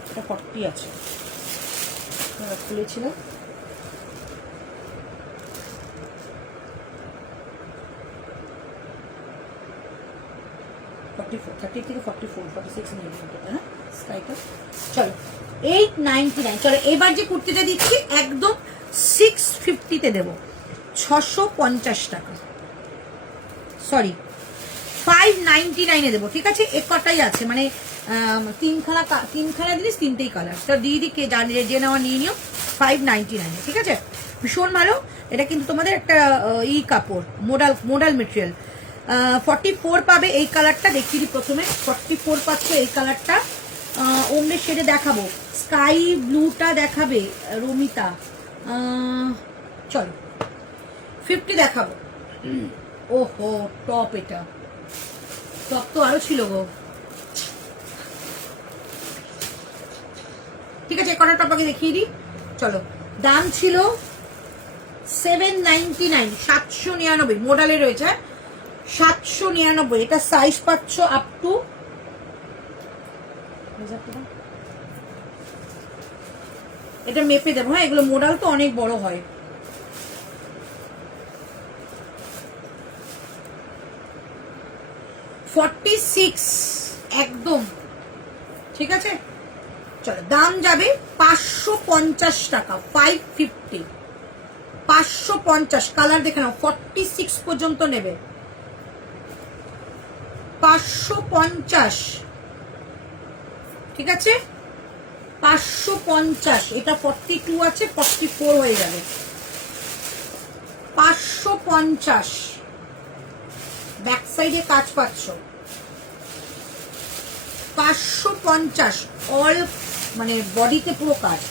এটা 40 আছে, খুলেছিলাম। চলো 899। চলো এবার যে কুর্তিটা দিচ্ছি একদম 650-তে দেবো, 650 টাকা, সরি 599-এ দেবো, ঠিক আছে। এ কটাই আছে, মানে তিনখানা জিনিস, তিনটেই কালার, তো দিদি কে জানিয়ে যে নেওয়া নিয়ে নিও। 599, ঠিক আছে, ভীষণ ভালো। এটা কিন্তু তোমাদের একটা কাপড়, মোডাল মেটেরিয়াল। 44 পাবে এই কালারটা, দেখিয়ে দিই প্রথমে। 44 পাচ্ছে এই কালারটা, অন্য শেডে দেখাবো, স্কাই ব্লুটা দেখাবে রমিতা। চলো 50 দেখাবো। ওহো টপ, এটা টপ তো আরো ছিল গো, ঠিক আছে। কটা টপ আগে দেখিয়ে দিই, চলো। দাম ছিল 799, 799 মোডালে রয়েছে, 799। এটা সাইজ পাচ্ছ আপ টু, এটা মেপে দেবো, হ্যাঁ এগুলো মোডাল তো অনেক বড় হয়। একদম ঠিক আছে। চলো দাম যাবে 550 টাকা, 550, 550। কালার দেখে নাও, 46 পর্যন্ত নেবে, 550, ঠিক আছে। 550, এটা 42 আছে, 44 হয়ে যাবে, 550। ব্যাক সাইডে কাজ পাচ্ছ, 550 অল, মানে বডিতে পুরো কাজ।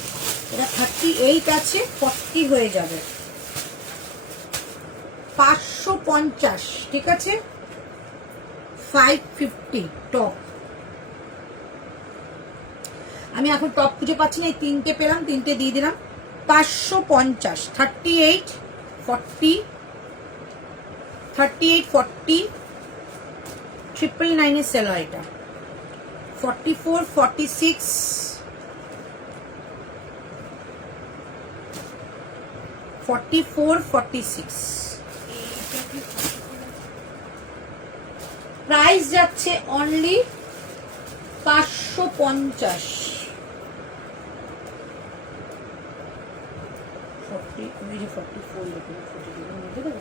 এটা 38 আছে, 40 হয়ে যাবে, 550, ঠিক আছে। 550 টপ। আমি এখন টপ খুঁজে পাচ্ছি না, এই তিনটে পেলাম, তিনটে দিয়ে দিলাম। 550, 38, 40, 38, 40, 999 এর সেল হয় এটা। 44, 46, 44, 46। প্রাইস যাচ্ছে অনলি 550। 44 মধ্যে দেবো।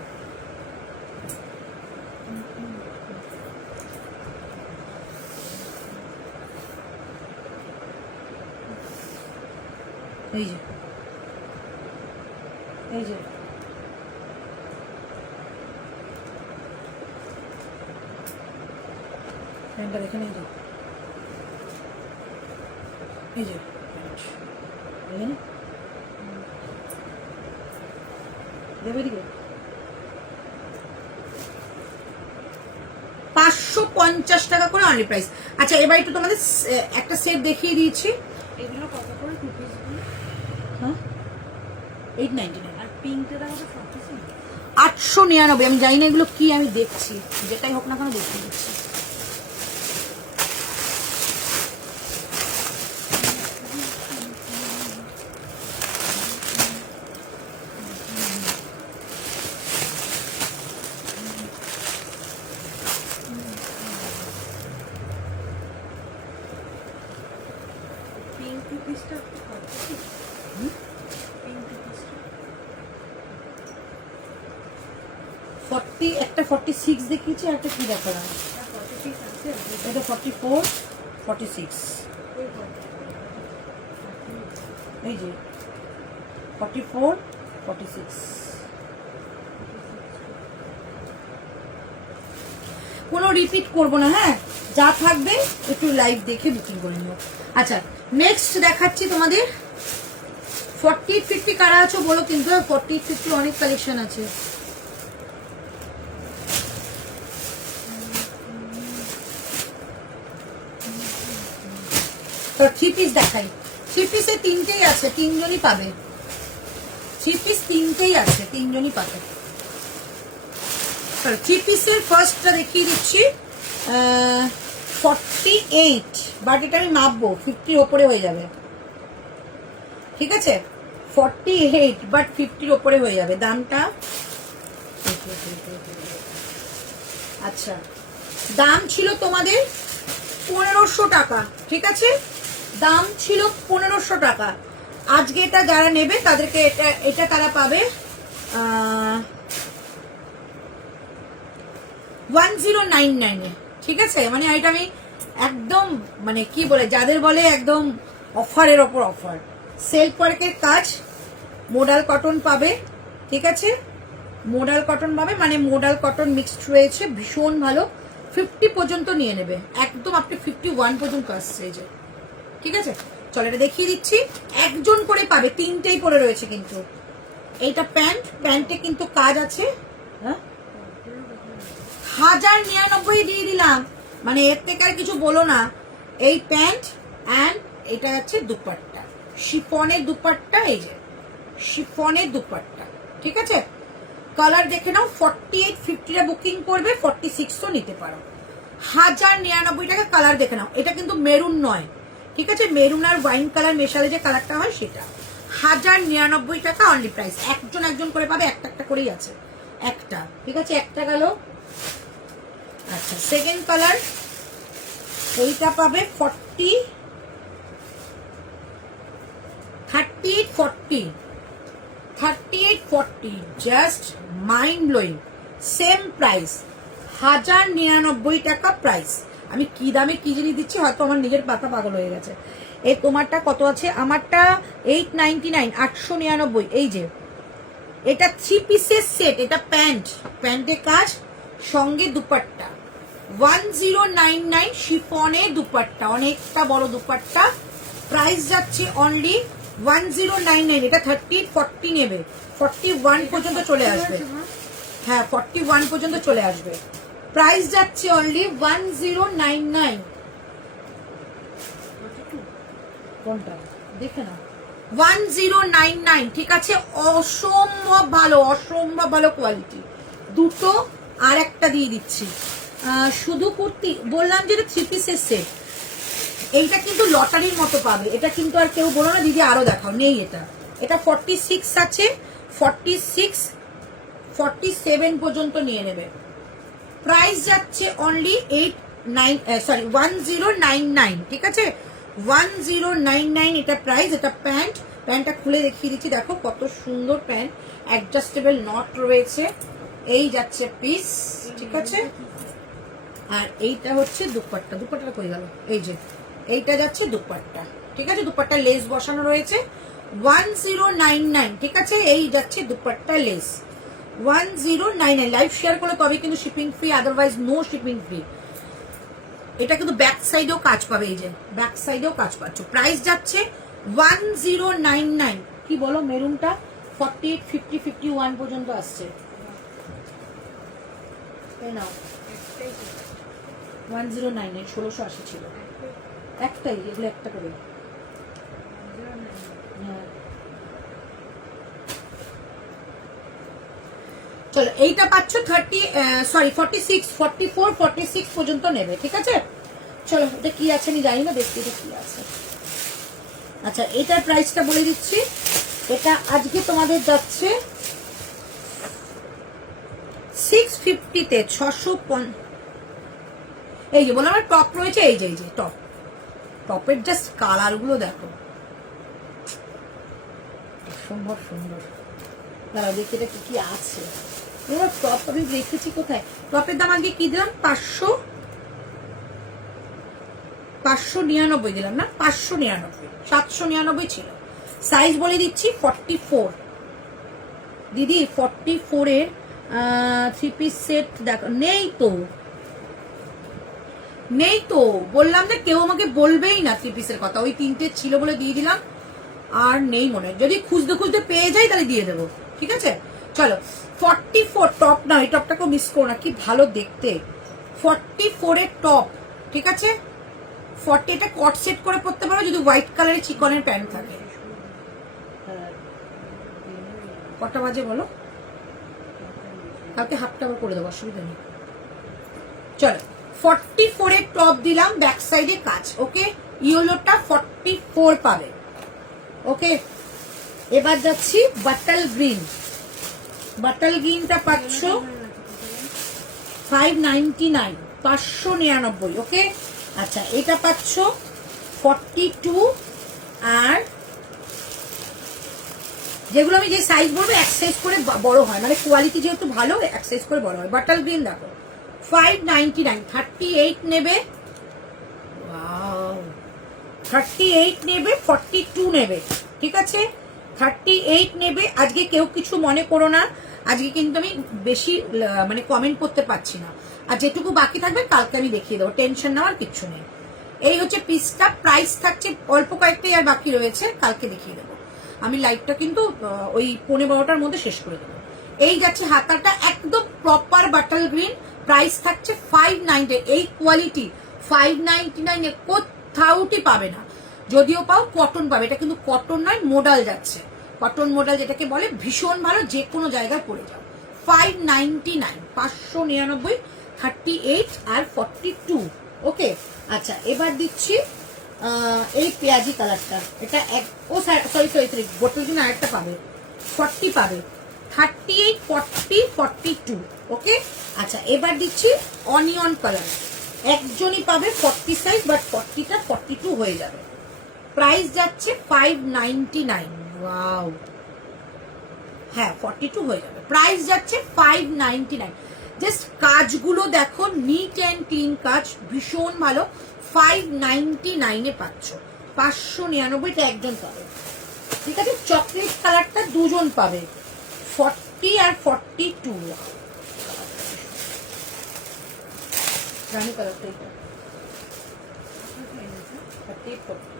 এই যে প্যান্টটা দেখে নেই, এই যে দেবে দিকে 550 টাকা করে অনলি প্রাইস। আচ্ছা এবার একটু তোমাদের একটা সেট দেখিয়ে দিয়েছি, এগুলো কত করে টু পিস? হ্যাঁ 899। আর পিঙ্কটা দেখাবো 899। আমি জানি না এগুলো কি, আমি দেখছি, যেটাই হোক না কেন দেখিয়ে দিচ্ছি। পিঙ্ক টু পিসটা কত? পিঙ্ক টু পিসটা 40 একটা 46 দেখিয়েছি, একটা কি দেখালাম, এটা 44 46, এই যে 44 46। কোনো রিপিট করবো না, হ্যাঁ যা থাকবে একটু লাইভ দেখে বুকিং করে নিও। আচ্ছা নেক্সট দেখাচ্ছি তোমাদের 40-50 কারা আছো বলো, কিন্তু 40-50 অনেক কালেকশন আছে। তো 3 পিস দেখাই, 3 পিসে 3টেই আছে, 3জনই পাবে। 3 পিস 3টেই আছে, 3জনই পাবে। 3 পিসের ফার্স্টটা দেখিয়ে দিচ্ছি 48, বাট এটা আমি মাপবো 50 ওপরে হয়ে যাবে, ঠিক আছে 48 বাট 50 ওপরে হয়ে যাবে দামটা। আচ্ছা দাম ছিল তোমাদের 1500 টাকা, ঠিক আছে দাম ছিল 1500 টাকা। আজকে এটা যারা নেবে তাদেরকে এটা তারা পাবে 1099 এ, ঠিক আছে। মানে এটা আমি একদম মানে কি বলে যাদের বলে একদম অফারের ওপর অফার। সেলফ ওয়ার্কের কাজ, মোডাল কটন পাবে, ঠিক আছে মোডাল কটন পাবে, মানে মোডাল কটন মিক্সড রয়েছে, ভীষণ ভালো। 50 পর্যন্ত নিয়ে নেবে, একদম আপনি 51 পর্যন্ত আসছে এই যে, ঠিক আছে। চলো এটা দেখিয়ে দিচ্ছি, একজন করে পাবে, 3টেই পরে রয়েছে কিন্তু। এইটা প্যান্ট, প্যান্টে কিন্তু কাজ আছে, হ্যাঁ 1099 দিয়ে দিলাম, মানে এর থেকে আর কিছু বলো না। এই প্যান্ট অ্যান্ড এটা হচ্ছে দুপাট্টা, শিফনের দুপাট্টা, এই যে শিফনের দুপাট্টা, ঠিক আছে। কালার দেখে নাও, 48-50 বুকিং করবে, 46ও নিতে পারো। 1099 টাকা, কালার দেখে নাও। এটা কিন্তু মেরুন নয়, ঠিক আছে, মেরুন আর ওয়াইন কালার মেশালে যে কালারটা হয় সেটা। 1099 টাকা অনলি প্রাইস। একজন করে পাবে, একটা করেই আছে, একটা, ঠিক আছে একটা গেল। আচ্ছা সেকেন্ড কালার, এইটা পাবে 38-40, just mind blowing. Same price 1099 টাকা প্রাইস। আমি কি দামে কি জিনিস দিচ্ছি, হয়তো আমার নিজের পাতা পাগল হয়ে গেছে। এই তোমারটা কত আছে, আমারটা 899, 899। এই যে এটা 3 পিসের সেট, এটা প্যান্ট, প্যান্টের কাজ সঙ্গে দুপাট্টা, 1099 শিফনের দুপাট্টা, অনেকটা বড় দুপাট্টা। প্রাইস যাচ্ছে অনলি 1099। এটা 30-40 নেবে, 41 পর্যন্ত চলে আসবে, হ্যাঁ 41 পর্যন্ত চলে আসবে। প্রাইস যাচ্ছে অনলি 1099। কোনটা দেখে না, 1099, ঠিক আছে। অসম্ভব ভালো, অসম্ভব ভালো কোয়ালিটি। দুটো আর একটা দিয়ে দিচ্ছি, শুধু কুর্তি বললাম যে এটা 3 পিসের সেট। এইটা কিন্তু লটারির মতো পাবে, এটা কিন্তু আর কেউ বলো না দিদি আরো দেখাও, নেই এটা। এটা 46 আছে, 46-47 পর্যন্ত নিয়ে নেবে। প্রাইস যাচ্ছে অনলি 1099, ঠিক আছে 1099 এটা প্রাইস। এটা প্যান্ট, প্যান্টটা খুলে দেখিয়ে দিচ্ছি, দেখো কত সুন্দর প্যান্ট, অ্যাডজাস্টেবল নট রয়েছে। এই যাচ্ছে পিস, ঠিক আছে। আর এইটা হচ্ছে দুপাট্টা, দুপাট্টাটা কই গেল, এই যে এইটা যাচ্ছে দুপাট্টা, ঠিক আছে। দুপাট্টা লেস বসানো রয়েছে, 1099, ঠিক আছে। এই যাচ্ছে দুপাট্টা লেস, 1099। লাইভ শেয়ার করলে তবে কিন্তু shipping free, otherwise no shipping free. এটা কিন্তু ব্যাক সাইডেও কাজ পাবে, এই যে ব্যাক সাইডেও কাজ পাচ্ছ। প্রাইস যাচ্ছে 1099। কি বলো মেরুনটা 48-50-51 পর্যন্ত আসছে, নাও 1099, 1680 ছিল, একটাই, এগুলো একটা করে। চলো এইটা পাচ্ছ 44-46 পর্যন্ত নেবে, ঠিক আছে। চলো এটা কি আছে আমি জানি না, দেখতে এটা কি আছে। আচ্ছা এটার প্রাইসটা বলে দিচ্ছি, এটা আজকে তোমাদের যাচ্ছে 650-তে, 650। এই যে বললাম টপ রয়েছে, এই যে টপ, টপের জাস্ট কালার গুলো দেখো, অসম্ভব সুন্দর। দাঁড়াও দেখি এটা কি কি আছে। টপ আমি রেখেছি কোথায়? টপের দাম আগে কি দিলাম? 599 দিলাম না, 599, 799 ছিল। সাইজ বলে দিচ্ছি 44। দিদি 44 এর 3 পিস সেট দেখো, নেই তো বললাম যে কেউ আমাকে বলবেই না 3 পিসের কথা, ওই 3টে ছিল বলে দিয়ে দিলাম, আর নেই মনে হয়। যদি খুঁজতে খুঁজতে পেয়ে যাই তাহলে দিয়ে দেবো, ঠিক আছে? চলো 44 টপ না, এই টপটাকেও মিস করো না, কি ভালো দেখতে। 44 এর টপ, ঠিক আছে? 40 এটা কট সেট করে পড়তে পারো যদি হোয়াইট কালারের চিকনের প্যান্ট থাকে। কটা বাজে বলো? কালকে হাফটা আবার করে দেবো, অসুবিধা নেই। চলো 44 এর টপ দিলাম, ব্যাক সাইডে কাজ। ওকে, ইয়েলোটা 44 পাবে। ওকে, এবার যাচ্ছি বাটাল গ্রিন। বাটাল গ্রিনটা পাচ্ছ 599, 599। ওকে, আচ্ছা এটা পাচ্ছ 42। আর যেগুলো আমি যে সাইজ বলবো এক সাইজ করে বড় হয়, মানে কোয়ালিটি যেহেতু ভালো এক সাইজ করে বড় হয়। বাটাল গ্রিন দেখো 599, 38 নেবে, 38 নেবে, 42 নেবে, ঠিক আছে? 38 নেবে। আজকে কেউ কিছু মনে করো না, আজকে কিন্তু আমি বেশি মানে কমেন্ট করতে পারছি না, আর যেটুকু বাকি থাকবে কালকে আমি দেখিয়ে দেবো, টেনশন নেওয়ার কিচ্ছু নেই। এই হচ্ছে পিসটা, প্রাইস থাকছে অল্প কয়েকটাই আর বাকি রয়েছে, কালকে দেখিয়ে দেবো। আমি লাইভটা কিন্তু ওই 11:15টার মধ্যে শেষ করে দেবো। এই যাচ্ছে হাতাটা, একদম প্রপার বাটাল গ্রিন, প্রাইস থাকছে 590। এই কোয়ালিটি 599 কোথাওটি পাবে না, যদিও পাও কটন পাবে। এটা কিন্তু কটন নয়, মোডাল যাচ্ছে, কটন মোডাল যেটাকে বলে, ভীষণ ভালো, যে কোনো জায়গায় পরে যাও। 599, 599, 38 আর 42। ওকে, আচ্ছা এবার দিচ্ছি এই পেঁয়াজি কালারটা, এটা সরি বোতল জন্য আরেকটা পাবে, 40 পাবে, 38, 40, 42। ওকে, আচ্ছা এবার দিচ্ছি অনিয়ন কালার, একজনই পাবে 40 সাইজ, বাট 40টা 42 হয়ে যাবে। প্রাইস যাচ্ছে 599। ওয়াও, হ্যাঁ 42 হয়ে যাবে, প্রাইস যাচ্ছে 599। জাস্ট কাজগুলো দেখো, নিট অ্যান্ড ক্লিন কাজ, ভীষণ ভালো। 599 পাচ্ছ, 599টা একজন পাবে, ঠিক আছে? চকলেট কালারটা দুজন পাবে, 40 আর 42। রানী কালারটা এটা 38, 40।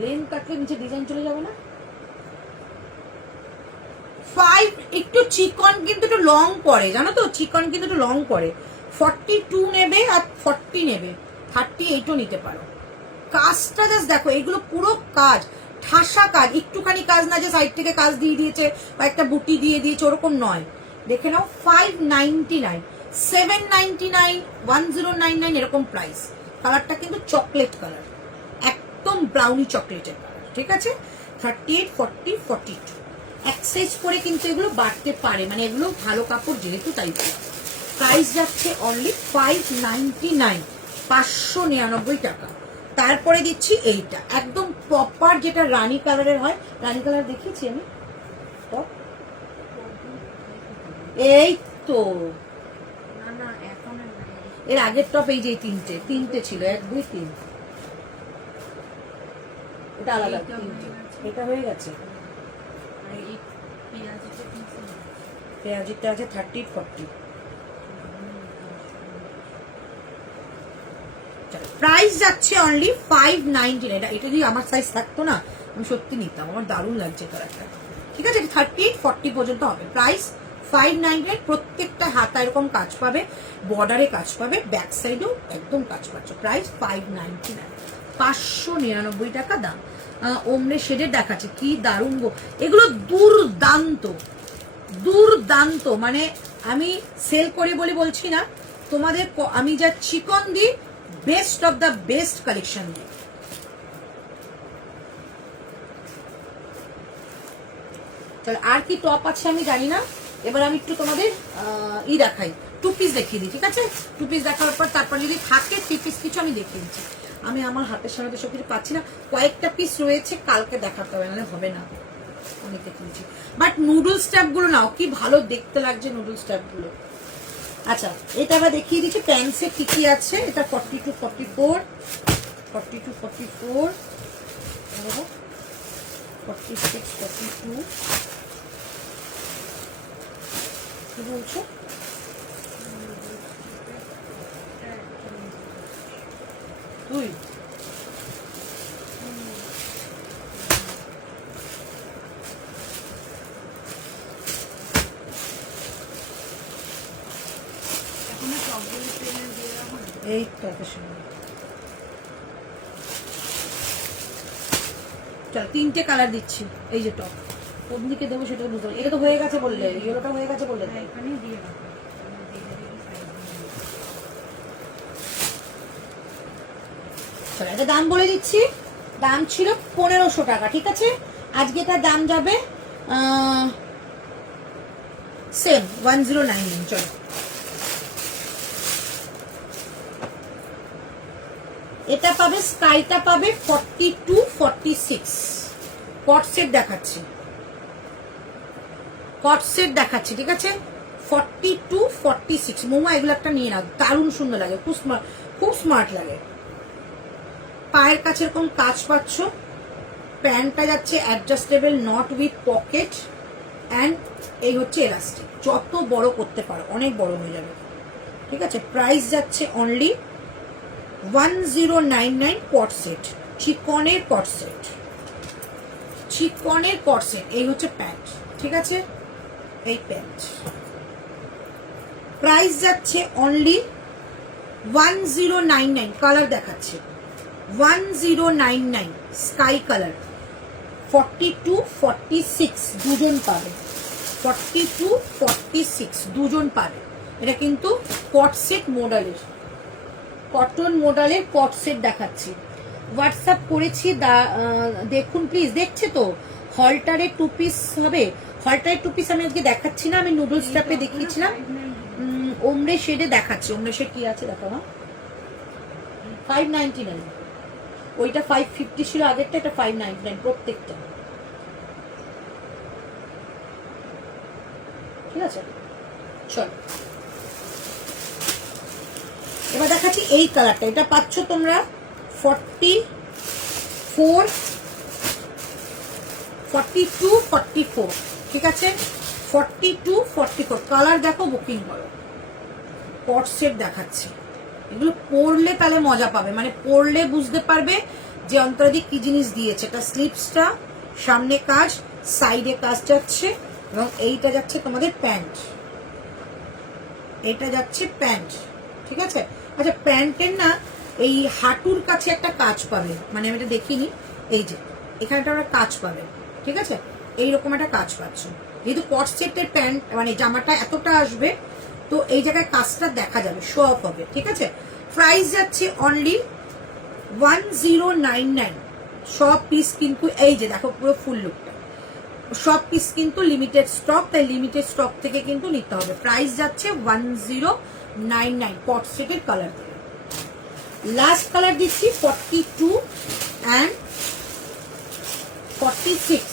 লেন কাটলে নিচে ডিজাইন চলে যাবে না? 5 একটু চিকন কিন্তু একটু লং করে, জানো তো, চিকন কিন্তু একটু লং করে। 42 নেবে আর 40 নেবে, 38ও নিতে পারো। কাজটা জাস্ট দেখো, এগুলো পুরো কাজ, ঠাসা কাজ, একটুখানি কাজ না যে সাইড থেকে কাজ দিয়ে দিয়েছে বা একটা বুটি দিয়ে দিয়েছে, ওরকম নয়। দেখে নাও 599, 799, 1099 এরকম প্রাইস। কালারটা কিন্তু চকলেট কালার, একদম ব্রাউনি চকলেটের কালার, ঠিক আছে? 38, 40, 42 এক সাইজ করে কিন্তু এগুলো বাড়তে পারে, মানে এগুলো ভালো কাপড় যেহেতু, তাই প্রাইস যাচ্ছে অনলি 599, 599 টাকা। তারপরে দিচ্ছি এইটা, একদম প্রপার যেটা রানী কালারের হয়। রানী কালার দেখিয়েছি আমি, এই তো এর আগের টপ, এই যে তিনটে ছিল, 1, 2, 3, এটা আলাদা, তিনটে, এটা হয়ে গেছে। পেঁয়াজিটা আছে 30, 40। প্রাইস যাচ্ছে অনলি 599। এটা যদি আমার সাইজ থাকতো না আমি সত্যি নিতাম, আমার দারুণ লাগছে কালারটা, ঠিক আছে? 38, 40 পর্যন্ত হবে। প্রাইস 599। প্রত্যেকটা হাতা এরকম কাজ পাবে, বর্ডারে কাজ পাবে, ব্যাক সাইডেও একদম কাজ পাচ্ছ। প্রাইস 599, 599 টাকা দাম। ওমরে শেডের দেখাচ্ছে, কি দারুণ গো, এগুলো দুর্দান্ত দুর্দান্ত, মানে আমি সেল করে বলে বলছি না তোমাদের, আমি যা চিকন দিই, best of the best collection দিই। চলো আর কি টপ আছে আমি জানি না, এবার আমি একটু তোমাদের দেখাই, 2 পিস দেখিয়ে দিই, ঠিক আছে? 2 পিস দেখার পর তারপর যদি থাকে 3 পিস কিছু আমি দেখিয়ে দিচ্ছি। আমি আমার হাতের সামনে তো সব কিছু পাচ্ছি না, কয়েকটা পিস রয়েছে, কালকে দেখাতে হবে, নাহলে হবে না। অনেক কিনছি, বাট নুডলস ট্যাপ গুলো নাও, কি ভালো দেখতে লাগছে নুডলস ট্যাপ গুলো। আচ্ছা, এটা আবার দেখিয়ে দিচ্ছি প্যান্টসে কি কি আছে। এটা 42, 44, 42, 44, 46, 42, কি বলছো? তুই এই তো এত সুন্দর। চল 3টে কালার দিচ্ছি। এই যে টপ কোন দিকে দেবো সেটা বুঝতে পারি। এটা তো হয়ে গেছে বললে, ইয়েলোটা হয়ে গেছে বললে। চলো এটা দাম বলে দিচ্ছি। দাম ছিল 1500 টাকা, ঠিক আছে? আজকে তার দাম যাবে সেম 1099। চলো এটা পাবে, স্কাইটা পাবে 42, 46। কট সেট দেখাচ্ছি, কট সেট দেখাচ্ছি, ঠিক আছে? 42, 46। মোমা এগুলো একটা নিয়ে নাও, দারুণ সুন্দর লাগে, খুব স্মার্ট লাগে। পায়ের কাছে এরকম কাজ পাচ্ছ। প্যান্টটা যাচ্ছে adjustable, not with pocket, and এই হচ্ছে এলাস্টিক, যত বড় করতে পারো, অনেক বড় হয়ে যাবে, ঠিক আছে? প্রাইস যাচ্ছে অনলি 1099 কট সেট, চিকনের কট সেট, চিকনের কট সেট। এই হচ্ছে প্যান্ট, ঠিক আছে? এই প্যান্ট প্রাইস যাচ্ছে অনলি 1099। কালার দেখাচ্ছে 1099 স্কাই কালার, 42, 46 দুজন পাবে, 42, 46 দুজন পাবে। এটা কিন্তু কট সেট মডেলের, কটন মডেলের কট সেট দেখাচ্ছি। হোয়াটসঅ্যাপ করেছি, দেখুন প্লিজ। দেখছে তো? হলটারের 2 পিস হবে। হলটারের 2 পিস আমি আজকে দেখাচ্ছি না, আমি নুডলস টাপে দেখিয়েছিলাম। ওমরে শেডে দেখাচ্ছি। ওমরে শেড কি আছে দেখো না, 599। ওইটা 550 ছিল আগেরটা, এটা 599 প্রত্যেকটা, ঠিক আছে? চল এবার দেখাচ্ছি এই কালারটা। এটা পাচ্ছ তোমরা 44, 42, 44, ঠিক আছে? 42, 44 কালার দেখো, বুকিং করো। কট সেট দেখাচ্ছি, এগুলো পরলে তাহলে মজা পাবে, মানে পরলে বুঝতে পারবে যে অন্তরাদি কি জিনিস দিয়েছে। এটা স্লিপসটা, সামনে কাজ, সাইডে কাজ যাচ্ছে, এবং এইটা যাচ্ছে তোমাদের প্যান্ট, এটা যাচ্ছে প্যান্ট, ঠিক আছে? আচ্ছা, প্যান্টের না এই হাঁটুর কাছে একটা কাজ পাবে, মানে আমি এটা দেখিনি, এই যে এখানটা একটা কাজ পাবে, ঠিক আছে? এইরকম একটা কাজ পাচ্ছ, যেহেতু কট সেটের প্যান্ট মানে জামাটা এতটা আসবে, তো এই জায়গায় কাজটা দেখা যাবে, শো অফ হবে, ঠিক আছে? প্রাইস যাচ্ছে অনলি 1099। সব পিস কিন্তু এই যে দেখো পুরো ফুল লুকটা, সব পিস কিন্তু লিমিটেড স্টক, তাই লিমিটেড স্টক থেকে কিন্তু নিতে হবে। প্রাইস যাচ্ছে 1099 কট সেটের কালার থেকে। লাস্ট কালার দিচ্ছি 42 অ্যান্ড 46।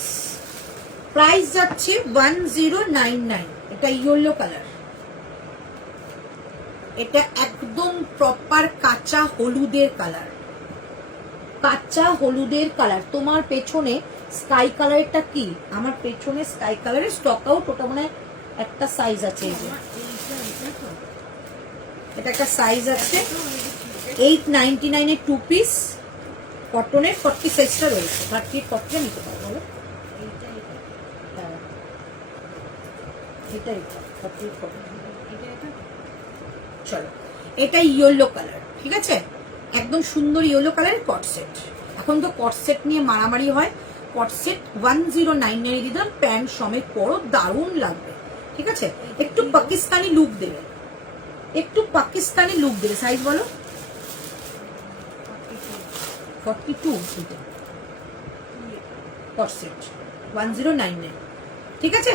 প্রাইস যাচ্ছে 1099। এটা ইয়েলো কালার, এটা একদম প্রপার কাঁচা হলুদের কালার, কাঁচা হলুদের কালার। তোমার পেছনে স্কাই কালারটা কি? আমার পেছনে স্কাই কালারের স্টক আউট, ওটা মানে একটা সাইজ আছে, এই যে এটা একটা সাইজ আছে 899 এর 2 পিস কটনের 40 সাইজটা রয়েছে। 30 40 নিতে পারো, বলো? এটাই 40 চলো, এটা ইয়েলো কালার, ঠিক আছে? একদম সুন্দর ইয়েলো কালারের কট সেট। এখন তো কট সেট নিয়ে মারামারি হয়। কট সেট 1099 দিলাম, প্যান্ট সমেত পরো, দারুণ লাগবে, ঠিক আছে? একটু পাকিস্তানি লুক দেবে, একটু পাকিস্তানি লুক দেবে। সাইজ বলো? 42 কট সেট 1099, ঠিক আছে?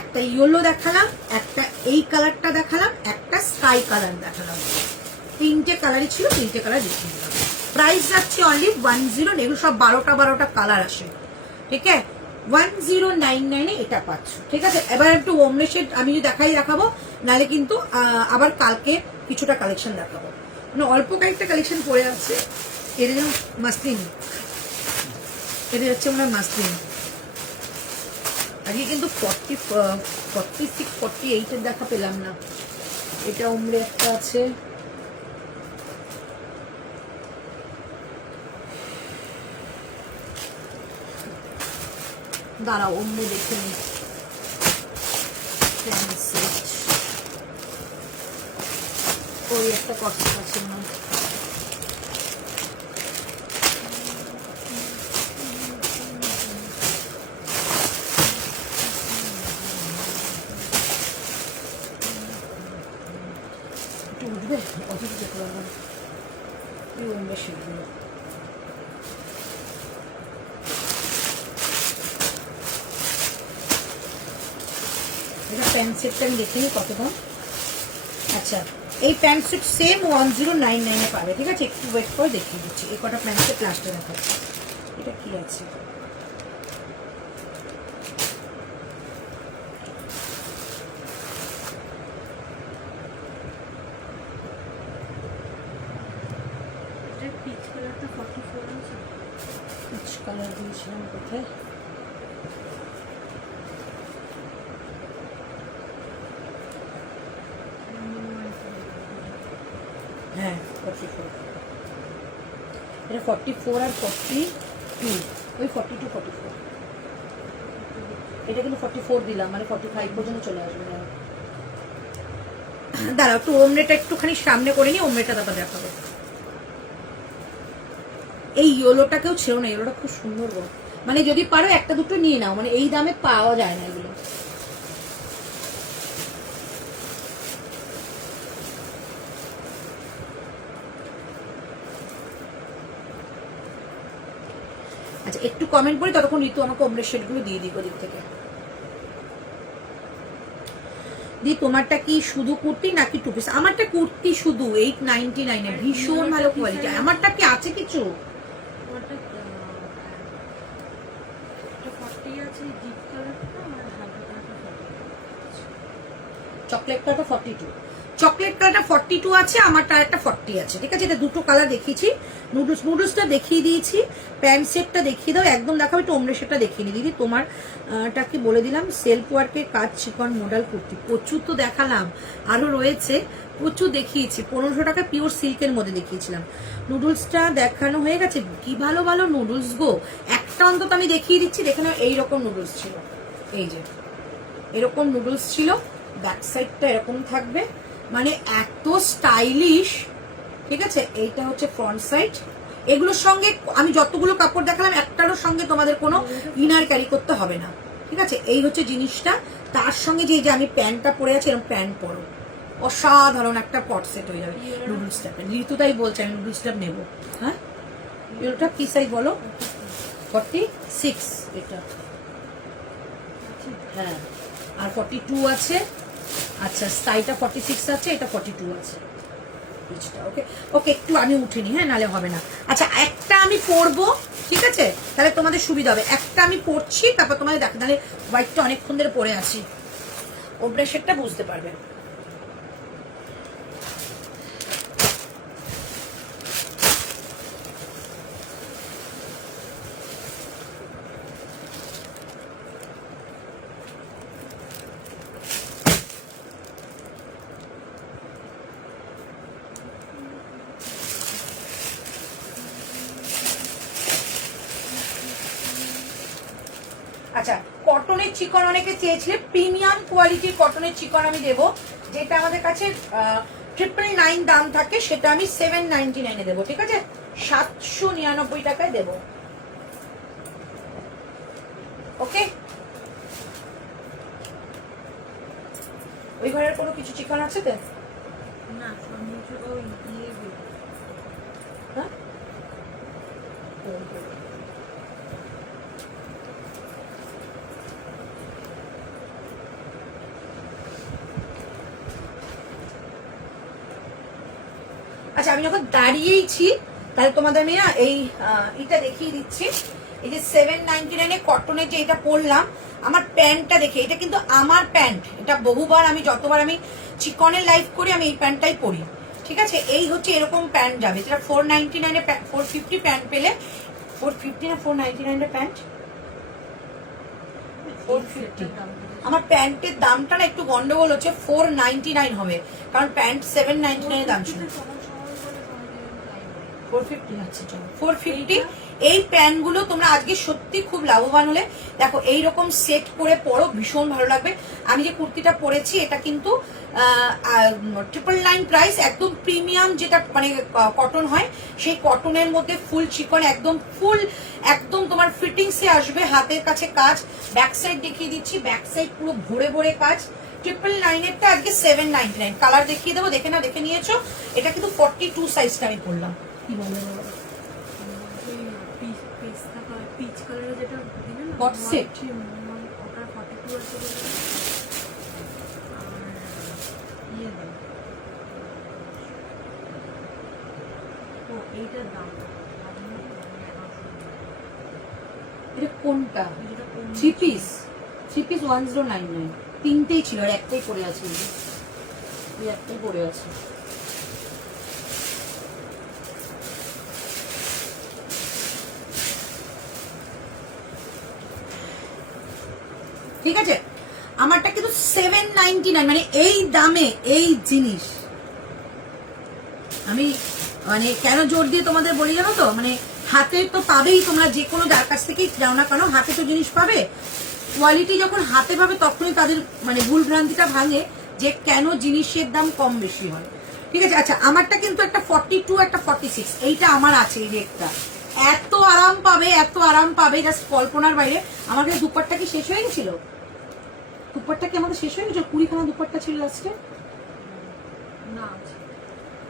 একটা ইয়েলো দেখালাম, একটা এই কালারটা দেখালাম, একটা স্কাই কালার দেখালাম। 3টে কালারই ছিল, 3টে কালার দেখিয়ে দিলাম। প্রাইস যাচ্ছে অনলি 10, এগুলো সব 12টা কালার আসে, ঠিক আছে? 1099 এটা পাচ্ছ, ঠিক আছে? এবার একটু ওমলে শেড আমি যদি দেখাবো, নাহলে কিন্তু আবার কালকে কিছুটা কালেকশন দেখাবো। মানে অল্প কয়েকটা কালেকশন পড়ে আছে। এটা যেমন মাসলিন, এটা হচ্ছে মনে হয় মাসলিন। আগে কিন্তু 46, 48 দেখা পেলাম না। এটা ওমলে একটা আছে, দাঁড়াও ওমলে দেখে নি। ওই একটা কষ্ট আছে না, একটু উঠবে অথচ যেতে পারবো না। এই ওমলে সেগুলো এটা প্যান্ট সেটটা আমি দেখে নিই কত দাম। আচ্ছা, এই প্যান্ট সেট সেম 1099 পাবে, ঠিক আছে? একটু ওয়েট করে দেখিয়ে দিচ্ছি। এই কটা প্যান্ট সেট লাস্টে দেখাচ্ছি। এটা কি আছে? পিচ কালারটা 44 আছে। পিচ কালার দিয়েছিলাম কোথায়? হ্যাঁ 44, এটা 44 আর 42, ওই 42, 44। এটা কিন্তু 44 দিলাম, মানে 45 পর্যন্ত চলে আসবে। দাঁড়াও একটু ওমলেটা একটুখানি সামনে করে নিই, ওমলেটা তারপর দেখাবো। এই ইয়েলোটাকেও ছেড়ো না, ইয়েলোটা খুব সুন্দর গো। মানে যদি পারো একটা দুটো নিয়ে নাও, মানে এই দামে পাওয়া যায় না এগুলো। আচ্ছা একটু কমেন্ট করি, ততক্ষণ ঋতু আমাকে ওমলের শেডগুলো দিয়ে দিই ওদিক থেকে। দি তোমারটা কি শুধু কুর্তি নাকি টু পিস? আমারটা কুর্তি শুধু 899, ভীষণ ভালো কোয়ালিটি। আমারটা কি আছে কিছু? চকলেট কালারটা 42, চকলেট কালারটা 42 আছে, আমারটা একটা 40 আছে, ঠিক আছে? এটা দুটো কালার দেখিয়েছি। নুডলসটা দেখিয়ে দিয়েছি, প্যান্ট সেটটা দেখিয়ে দাও, একদম দেখাবো। একটু ওমলে সেটটা দেখিয়ে নি দিদি। তোমারটা কি বলে দিলাম, সেলফ ওয়ার্কের কাজ চিকন মডেল কুর্তি প্রচুর তো দেখালাম, আরো রয়েছে প্রচুর দেখিয়েছি। 1500 টাকা পিওর সিল্কের মধ্যে দেখিয়েছিলাম। নুডলসটা দেখানো হয়ে গেছে। কি ভালো ভালো নুডলস গো, একটা অন্তত আমি দেখিয়ে দিচ্ছি। দেখে নাও, এইরকম নুডলস ছিল, এই যে এরকম নুডলস ছিল। ব্যাক সাইডটা এরকম থাকবে, মানে এত স্টাইলিশ, ঠিক আছে? এইটা হচ্ছে ফ্রন্ট সাইড। এগুলোর সঙ্গে আমি যতগুলো কাপড় দেখালাম, একটারও সঙ্গে তোমাদের কোনো ইনার ক্যারি করতে হবে না, ঠিক আছে? এই হচ্ছে জিনিসটা। তার সঙ্গে যে আমি প্যান্টটা পরে আছি, এরকম প্যান্ট পরো, অসাধারণ একটা পট সেট হয়ে যাবে। নুডলসটা ঋতুটাই বলছে আমি নুডলসটা নেবো। হ্যাঁ, এগুলোটা কি সাইজ বলো? 46 এটা, হ্যাঁ। আর 42 আছে। আচ্ছা, স্টাইটা 46 আছে, এটা 42 আছে। ওকে ওকে, একটু আমি উঠিনি, হ্যাঁ, নালে হবে না। আচ্ছা, একটা আমি পরবো, ঠিক আছে? তাহলে তোমাদের সুবিধা হবে। একটা আমি পরছি, তারপর তোমাদের দেখা, তাহলে হোয়াইটটা অনেকক্ষণ ধরে পরে আছি, ওপরের শেডটা বুঝতে পারবে। আচ্ছা, কটনের চিকন অনেকে চেয়েছিলে, প্রিমিয়াম কোয়ালিটির কটনের চিকন আমি দেবো। যেটা আমাদের কাছে 999 দাম থাকে, সেটা আমি 799 দেবো, ঠিক আছে? 799 টাকায় দেবো। ওকে, ওই ঘরের কোনো কিছু চিকন আছে তো না? হ্যাঁ, আচ্ছা, আমি যখন দাঁড়িয়েইছি তাহলে তোমাদের আমি না এই এটা দেখিয়ে দিচ্ছি। এই যে 799 কটনের যে এটা পরলাম, আমার প্যান্টটা দেখে, এটা কিন্তু আমার প্যান্ট, এটা বহুবার আমি যতবার আমি চিকনের লাইভ করি আমি এই প্যান্টটাই পরি, ঠিক আছে। এই হচ্ছে এরকম প্যান্ট যাবে, যেটা 499 450 প্যান্ট পেলে, 450 না 499 এর প্যান্ট, 450। আমার প্যান্টের দামটা না একটু গন্ডগোল হচ্ছে, 499 হবে, কারণ প্যান্ট 799 দাম ছিল। 450 আছে, চলো 450। এই প্যান্টগুলো তোমরা আজকে সত্যি খুব লাভবান হলে। দেখো এইরকম সেট করে পরো, ভীষণ ভালো লাগবে। আমি যে কুর্তিটা পরেছি এটা কিন্তু 999 প্রাইস, একদম প্রিমিয়াম যেটা মানে কটন হয়, সেই কটনের মধ্যে ফুল চিকন, একদম ফুল, একদম তোমার ফিটিংসে আসবে, হাতের কাছে কাজ। ব্যাক সাইড দেখিয়ে দিচ্ছি, ব্যাক সাইড পুরো ভরে ভরে কাজ। 999 এরটা আজকে 799। কালার দেখিয়ে দেবো, দেখে না, দেখে নিয়েছো। এটা কিন্তু 42 সাইজটা আমি পরলাম। কি বলবো পিচ কালারের যেটা হট সেট, ওটা 42 আছে বলে। আর ইয়ে দাম, ও এইটার দাম এটা কোনটা? 3 পিস, 3 পিস 1099। তিনটেই ছিল আর একটাই পড়ে আছে, এই একটাই পড়ে আছে। ঠিক আছে, আমারটা কিন্তু 799, মানে এই দামে এই জিনিস আমি মানে কেন জোর দিয়ে তোমাদের বলি জানো তো, মানে হাতে তো পাবেই, তোমরা যে কোনো যার কাছ থেকেই যাও না কেন হাতে তো জিনিস পাবে। কোয়ালিটি যখন হাতে পাবে তখনই তাদের মানে ভুল ভ্রান্তিটা ভাঙে যে কেন জিনিসের দাম কম বেশি হয়। ঠিক আছে, আচ্ছা আমারটা কিন্তু একটা 42, একটা 46, এইটা আমার আছে এই রেটটা। এত আরাম পাবে, এত আরাম পাবে, জাস্ট কল্পনার বাইরে। আমার কাছে দুপাট্টা কি শেষ হয়ে গেছিল? দুপাট্টা কি আমাদের শেষ হয়ে গেছিল? 20খানা দুপাট্টা ছিল লাস্টে না।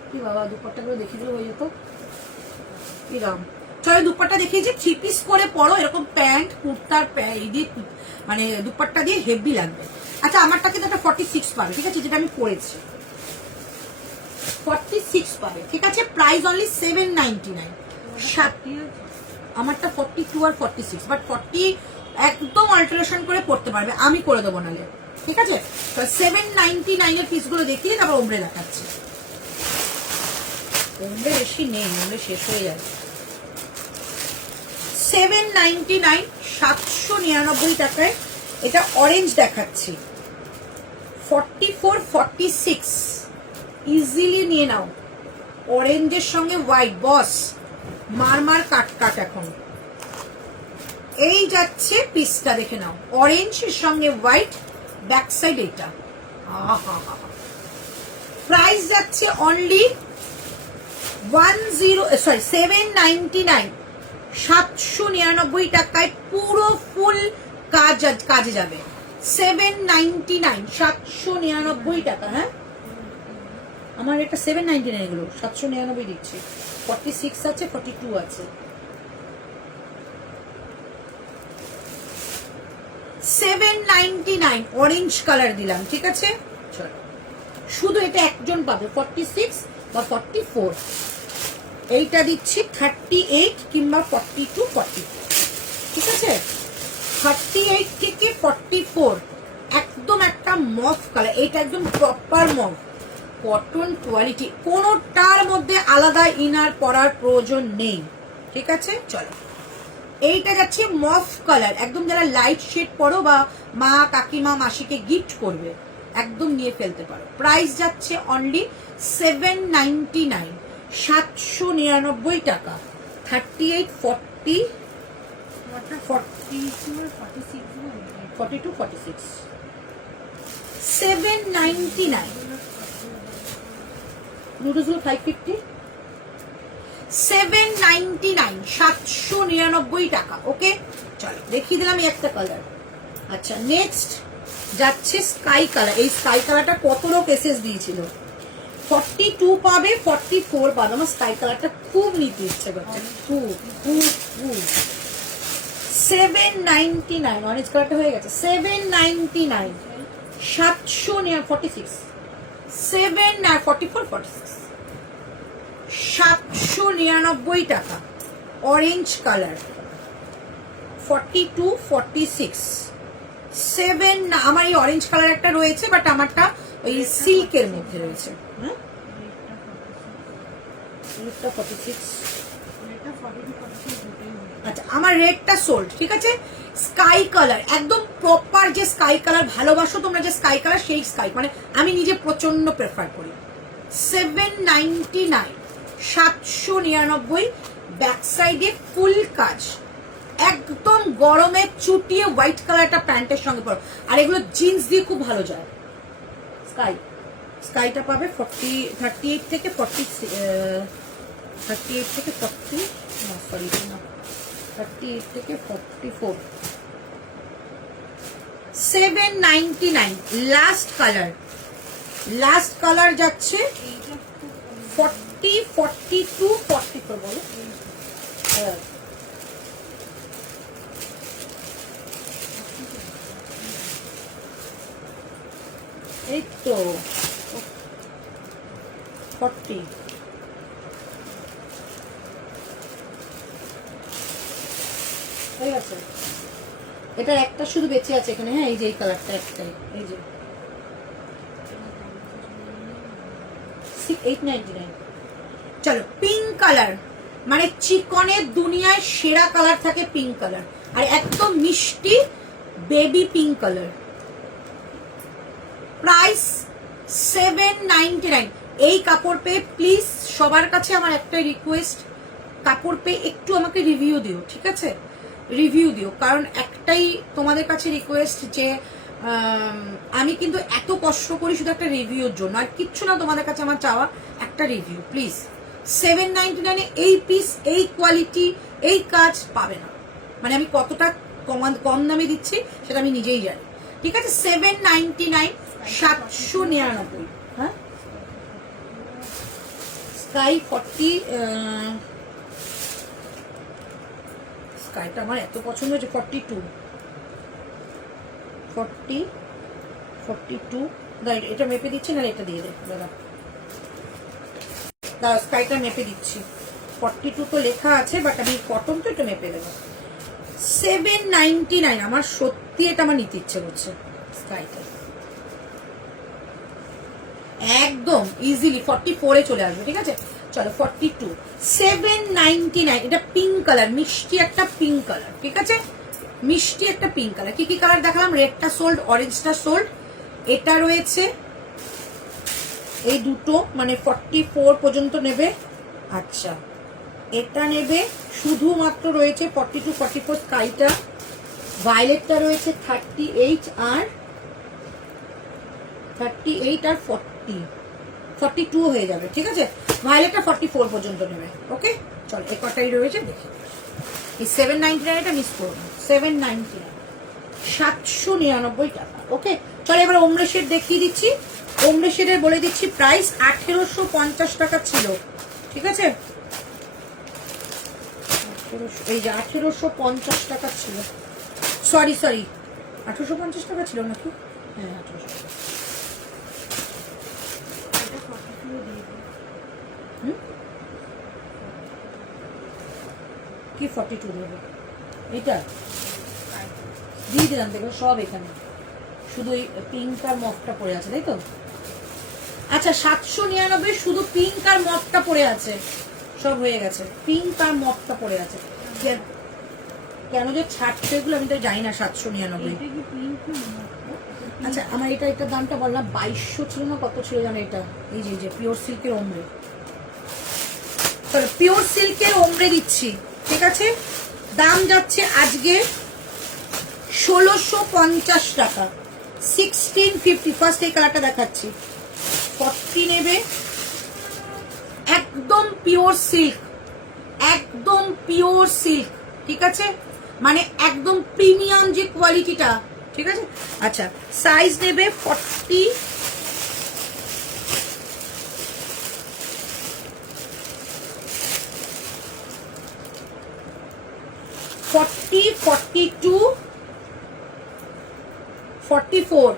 কি বাবা, দুপাট্টা গুলো দেখিয়ে দিলে হয়ে যেত। কি দাম? চলো দুপাট্টা দেখিয়েছি, 3 পিস করে পরো, এরকম প্যান্ট কুর্তার মানে দুপাট্টা দিয়ে হেভি লাগবে। আচ্ছা আমারটা কিন্তু একটা 46 পাবে, ঠিক আছে, যেটা আমি পরেছি 46 পাবে, ঠিক আছে। Price only 799। আমারটা 42 আর 46, বাট 40 একদম অল্টারেশন করে পড়তে পারবে, আমি করে দেবো নালে, ঠিক আছে। তো 799 এর পিসগুলো দেখিয়ে তারপর ওমরে দেখাচ্ছি। ওমরে বেশি নেই, ওমরে শেষ হয়ে যাবে। 799, 799 টাকায় এটা অরেঞ্জ দেখাচ্ছি। 44, 46 ইজিলি নিয়ে নাও। অরেঞ্জের সঙ্গে হোয়াইট, বস মারমার কাট কাট। এখন এই যাচ্ছে পিসটা, দেখে নাও, অরেঞ্জের সঙ্গে হোয়াইট, ব্যাক সাইড এটা। প্রাইস যাচ্ছে অনলি 799, 799 টাকায় পুরো ফুল কাজে যাবে। 799, 799 টাকা। হ্যাঁ আমার এটা 799, এগুলো 799 দিচ্ছি। 46 আছে, 42 আছে। 799 অরেঞ্জ কালার দিলাম, ঠিক আছে। চলো, শুধু এটা একজন পাবে, 46 বা 44। এইটা দিচ্ছি 38 কিংবা 42, 44, ঠিক আছে। 38 থেকে 44 একদম একটা মফ কালার, এইটা একদম প্রপার মফ, কটন কোয়ালিটি, কোনোটার মধ্যে আলাদা ইনার পরার প্রয়োজন নেই, ঠিক আছে। চলো, এইটা যাচ্ছে মফ কালার, একদম যারা লাইট শেড পরো বা মা কাকিমা মাসিকে গিফট করবে, একদম নিয়ে ফেলতে পারো। প্রাইস যাচ্ছে অনলি 799, 799 টাকা। 38, 40, 42, 46, 799। নুডলসগুলো 550, 799, 799 টাকা। ওকে, চলো দেখিয়ে দিলাম এই একটা কালার। আচ্ছা নেক্সট যাচ্ছে স্কাই কালার। এই স্কাই কালারটা কত লোক এসএস দিয়েছিল। 42 পাবে, 44 পাবে। আমার স্কাই কালারটা খুব নিতে ইচ্ছে করছে, খুব খুব খুব। 799, অরেঞ্জ কালারটা হয়ে গেছে। 799, 746, 44, 46, 799 টাকা, অরেঞ্জ কালার, 42, 46, 7 না, আমার এই অরেঞ্জ কালার একটা রয়েছে, বাট আমারটা ওই সিল্কের মধ্যে রয়েছে। হ্যাঁ, রেডটা 46, আচ্ছা আমার রেডটা সোল্ড, ঠিক আছে। স্কাই কালার, একদম প্রপার যে স্কাই কালার ভালোবাসো তোমরা, যে স্কাই কালার, সেই স্কাই, মানে আমি নিজে প্রচন্ড প্রেফার করি। 799, 799, ব্যাক সাইডে ফুল কাজ, একদম গরমে চুটিয়ে হোয়াইট কালার একটা প্যান্টের সঙ্গে পরো, আর এগুলো জিন্স দিয়ে খুব ভালো যায়। স্কাই, স্কাইটা পাবে 38 থেকে 40, 38 থেকে 40, না সরি না, 38 থেকে 44, 799, লাস্ট কালার, লাস্ট কালার যাচ্ছে 40, 42, 44 বলো। এই তো 40, হয়ে গেছে। এটার একটা শুধু বেঁচে আছে এখানে। হ্যাঁ, এই যে এই কালারটা একটাই, এই যে 899। চলো পিঙ্ক কালার, মানে চিকনের দুনিয়ায় সেরা কালার থাকে পিঙ্ক কালার, আর একদম মিষ্টি বেবি পিঙ্ক কালার। প্রাইস 799। এই কাপড় পেয়ে প্লিজ সবার কাছে আমার একটাই রিকোয়েস্ট, কাপড় পেয়ে একটু আমাকে রিভিউ দিও, ঠিক আছে? রিভিউ দিও, কারণ একটাই তোমাদের কাছে রিকোয়েস্ট যে আমি কিন্তু এত কষ্ট করি শুধু একটা রিভিউর জন্য, আর কিচ্ছু না তোমাদের কাছে আমার চাওয়া, একটা রিভিউ প্লিজ। 799 এই পিস, এই কোয়ালিটি, এই কাজ পাবে না, মানে আমি কতটা কম দামে দিচ্ছি সেটা আমি নিজেই জানি, ঠিক আছে? 799, 799। হ্যাঁ, স্কাই 40, স্কাইটা আমার এত পছন্দ হয়েছে। 42, 40, 42, এটা মেপে দিচ্ছি না, এটা দিয়ে দে দাদা, দাদা স্কাইটা মেপে দিচ্ছি। 42 তো লেখা আছে, বাট আমি কটন তো এটা মেপে দেবো। 799, আমার সত্যি এটা আমার নিতে ইচ্ছে করছে স্কাইটা, একদম ইজিলি 44-এ চলে আসবে, ঠিক আছে? চলো 42, 799। এটা পিঙ্ক কালার, মিষ্টি একটা পিঙ্ক কালার, ঠিক আছে? মিষ্টি একটা পিঙ্ক কালার। কি কি কালার দেখালাম? রেডটা সোল্ড, অরেঞ্জটা সোল্ড, এটা রয়েছে এই দুটো, মানে 44 পর্যন্ত নেবে। আচ্ছা, এটা নেবে শুধুমাত্র রয়েছে 42, 44 স্কাইটা। ভায়োলেটটা রয়েছে 38 আর 42 হয়ে যাবে, ঠিক আছে? ভায়োলেটটা 44 পর্যন্ত নেবে। ওকে, চল এই কটাই রয়েছে, দেখি। এই 799 এটা মিস করবো। 799, 799 টাকা। ওকে, চল এবার ওমরে শেড দেখিয়ে দিচ্ছি। ওমরে শেডের বলে দিচ্ছি প্রাইস 1850 টাকা ছিল, ঠিক আছে? এই যে 1850 টাকা ছিল, সরি 1850 টাকা ছিল নাকি? হ্যাঁ, 1800। কি 42 দেবো? এটা দিয়ে দিলাম, দেখো সব এখানে, শুধু পিঙ্ক আর মফটা পড়ে আছে, তাই তো? আচ্ছা, 799 শুধু পিঙ্ক আর মফটা পড়ে আছে, সব হয়ে গেছে, পিঙ্ক আর মফটা পড়ে আছে। কেন যে ছাড়ছে এগুলো আমি তো জানি না। 799। আচ্ছা, আমার এটার দামটা বললাম 2200 ছিল না, কত ছিল জানো এটা? এই যে পিওর সিল্কের ওমরে, পিওর সিল্কের ওমরে দিচ্ছি, ঠিক আছে? দাম যাচ্ছে আজকে 1650 টাকা, 1650। ফার্স্ট এই কালারটা দেখাচ্ছি, 40 নেবে, একদম পিওর সিল্ক, একদম পিওর সিল্ক, ঠিক আছে? মানে একদম প্রিমিয়াম যে কোয়ালিটিটা, ঠিক আছে? আচ্ছা, সাইজ নেবে 40, 42, 44।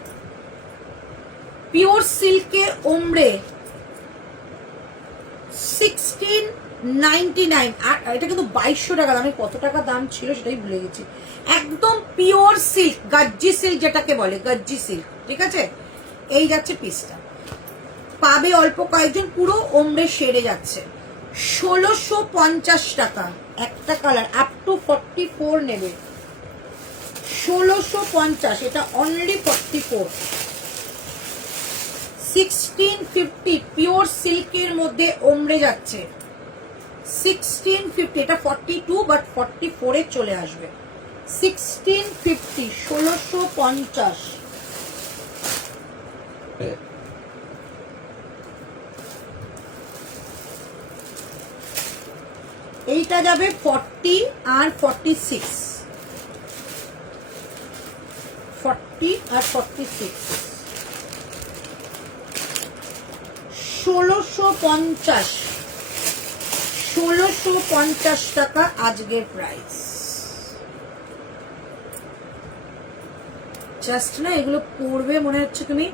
পিওর সিল্কের ওমরে 16 99। আর এটা কিন্তু 2200 টাকা। আমি কত টাকা দাম ছিল সেটাই ভুলে গেছি। একদম পিওর সিল্ক, গজ্জি সিল্ক যেটাকে বলে, গজ্জি সিল্ক। ঠিক আছে, এই যাচ্ছে পিসটা, পাবে অল্প কয়েকজন, পুরো ওমরে সেরে যাচ্ছে। 1650 টাকা একটা কালার, আপ টু 44 নেবে। 1650, এটা অনলি 44। 1650 পিওর সিল্কের মধ্যে ওমরে যাচ্ছে। 1650, এটা 42 বাট 44 এ চলে আসবে। 1650, 1650। এইটা যাবে 40 আর 46, 40 আর 46। 1650, 1650 টাকা আজকের প্রাইস। জাস্ট না এগুলো পড়বে মনে হচ্ছে তুমি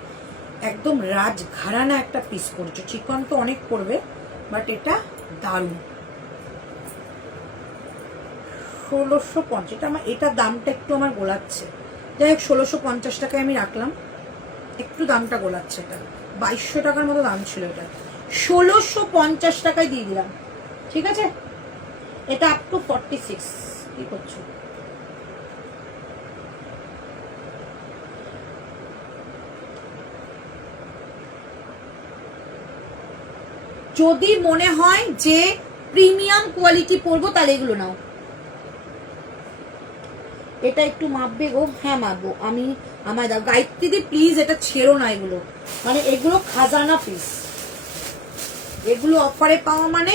একদম রাজঘরানা একটা পিস করছো। চিকন তো অনেক পড়বে, বাট এটা দারুণ। 1650, এটা আমার, এটা দামটা একটু আমার গোলাচ্ছে। যাই হোক, 1650 টাকায় আমি রাখলাম, একটু দামটা গোলাচ্ছে। এটা 2200 টাকার মতো দাম ছিল, এটা 1650 টাকায় দিয়ে দিলাম। ঠিক আছে, এটা আপ টু 46। কি করছো? যদি মনে হয় যে প্রিমিয়াম কোয়ালিটি পরবো তাহলে এগুলো নাও। এটা একটু মাপবে গো? হ্যাঁ মাপবো আমি। আমায় দাও গায়ত্রীদি, প্লিজ এটা ছেড়ো না। এগুলো মানে এগুলো খাজানা পিস। এগুলো অফারে পাওয়া মানে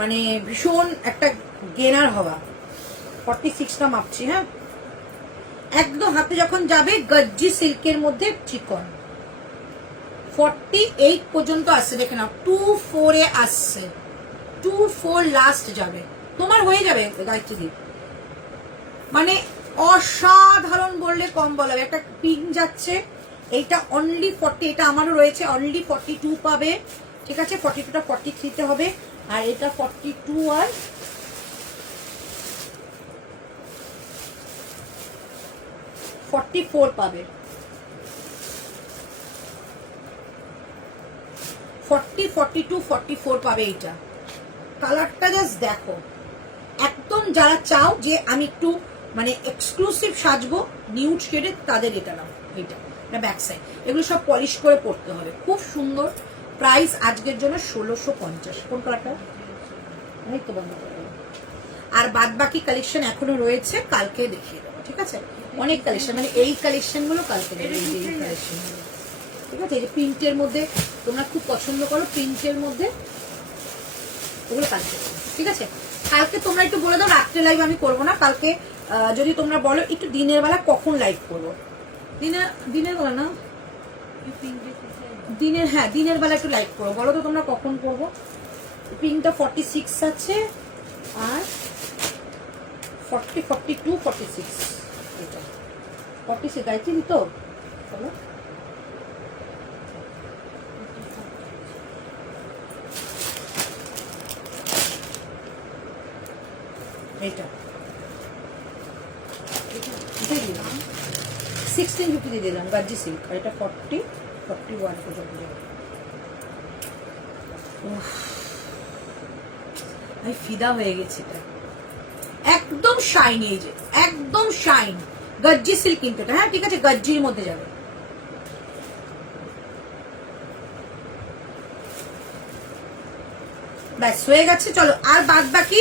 মানে ভীষণ একটা গেনার হওয়া। 46টা মাপছি। হ্যাঁ, একদম হাতে যখন যাবে, গজ্জি সিল্কের মধ্যে চিকন। 48 পর্যন্ত আসছে, দেখে নাও। 24 এ আসছে, 24 লাস্ট যাবে। তোমার হয়ে যাবে গায়ত্রীদি, মানে অসাধারণ বললে কম বলা হবে। একটা পিঙ্ক যাচ্ছে, এইটা অনলি 40, এটা আমারও রয়েছে, অনলি 42 পাবে। ঠিক আছে, 42টা 43-তে হবে, আর এটা 42 আর 44 পাবে। 40, 42, 44 পাবে। এইটা কালারটা জাস্ট দেখো, একদম যারা চাও যে আমি একটু মানে এক্সক্লুসিভ সাজবো নিউড শেডে, তাদের এটা নাও। এটা ব্যাক সাইড, এগুলো সব পলিশ করে পড়তে হবে, খুব সুন্দর। প্রাইস আজকের জন্য 1650। কোন কালারটা? অনেক তো বন্ধ করে দেবো। আর বাদ বাকি কালেকশন এখনো রয়েছে, কালকে দেখিয়ে দেবো। ঠিক আছে, অনেক কালেকশন, মানে এই কালেকশন গুলো কালকে দেবো। এই কালেকশন গুলো, ঠিক আছে। এই যে প্রিন্টের মধ্যে তোমরা খুব পছন্দ করো, প্রিন্টের মধ্যে ওগুলো কালকে দেবো। ঠিক আছে, কালকে তোমরা একটু বলে দাও, রাত্রে লাইভ আমি করবো না কালকে। যদি তোমরা বলো একটু দিনের বেলা কখন লাইভ করবো। দিনের বেলা না, দিনের, হ্যাঁ দিনের বেলা একটু লাইভ করবো। বলো তো তোমরা কখন করবো। পিঙ্কটা 46 আছে, আর 40, 42, 46। এটা 46 গাইছি তো, বলো। এটা 1650 দিয়ে দিলাম গাজ্জি সিল্ক, আর এটা 40, 41 পর্যন্ত যাবে। আমি ফিদা হয়ে গেছি। এটা একদম শাইন, এই যে একদম শাইন গজ্জি সিল্ক কিন্তু এটা। হ্যাঁ ঠিক আছে, গজ্জির মধ্যে যাবে। ব্যাস হয়ে গেছে। চলো, আর বাদ বাকি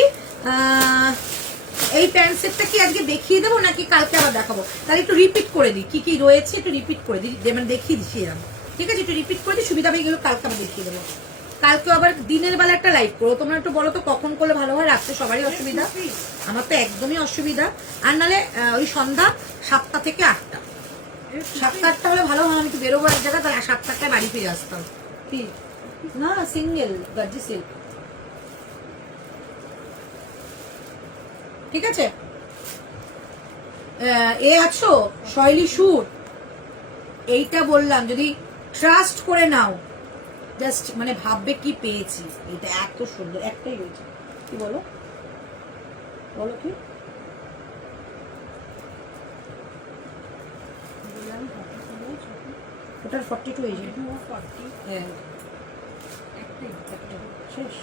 এই প্যান্ট সেটটা কি আজকে দেখিয়ে দেবো নাকি কালকে আবার দেখাবো? তাহলে একটু রিপিট করে দিই, কি কি রয়েছে একটু রিপিট করে দিই, মানে দেখিয়ে দিচ্ছি এরকম। ঠিক আছে, একটু রিপিট করে দিই, সুবিধা হয়ে গেলো। কালকে আবার দেখিয়ে দেবো। কালকে আবার দিনের বেলা একটা লাইভ করবো। তোমরা একটু বলো তো কখন করলে ভালো হয়। রাত্রে সবারই অসুবিধা, আমার তো একদমই অসুবিধা। আর নাহলে ওই সন্ধ্যা 7টা থেকে 8টা, 7টা 8টা হলে ভালো হয়। আমি একটু বেরোবো এক জায়গায়, তাহলে 7টা 8টায় বাড়ি ফিরে আসতাম। কি না, সিঙ্গেল গজ্জি সিল্ক। ঠিক আছে, এ আছো শৈলী সুর, এইটা বললাম যদি ট্রাস্ট করে নাও, জাস্ট মানে ভাববে কি পেয়েছি। এটা এত সুন্দর, একটাই রয়েছে। কি বলো বলো কি ওটার 42 এই যে হ্যাঁ একটা শেষ।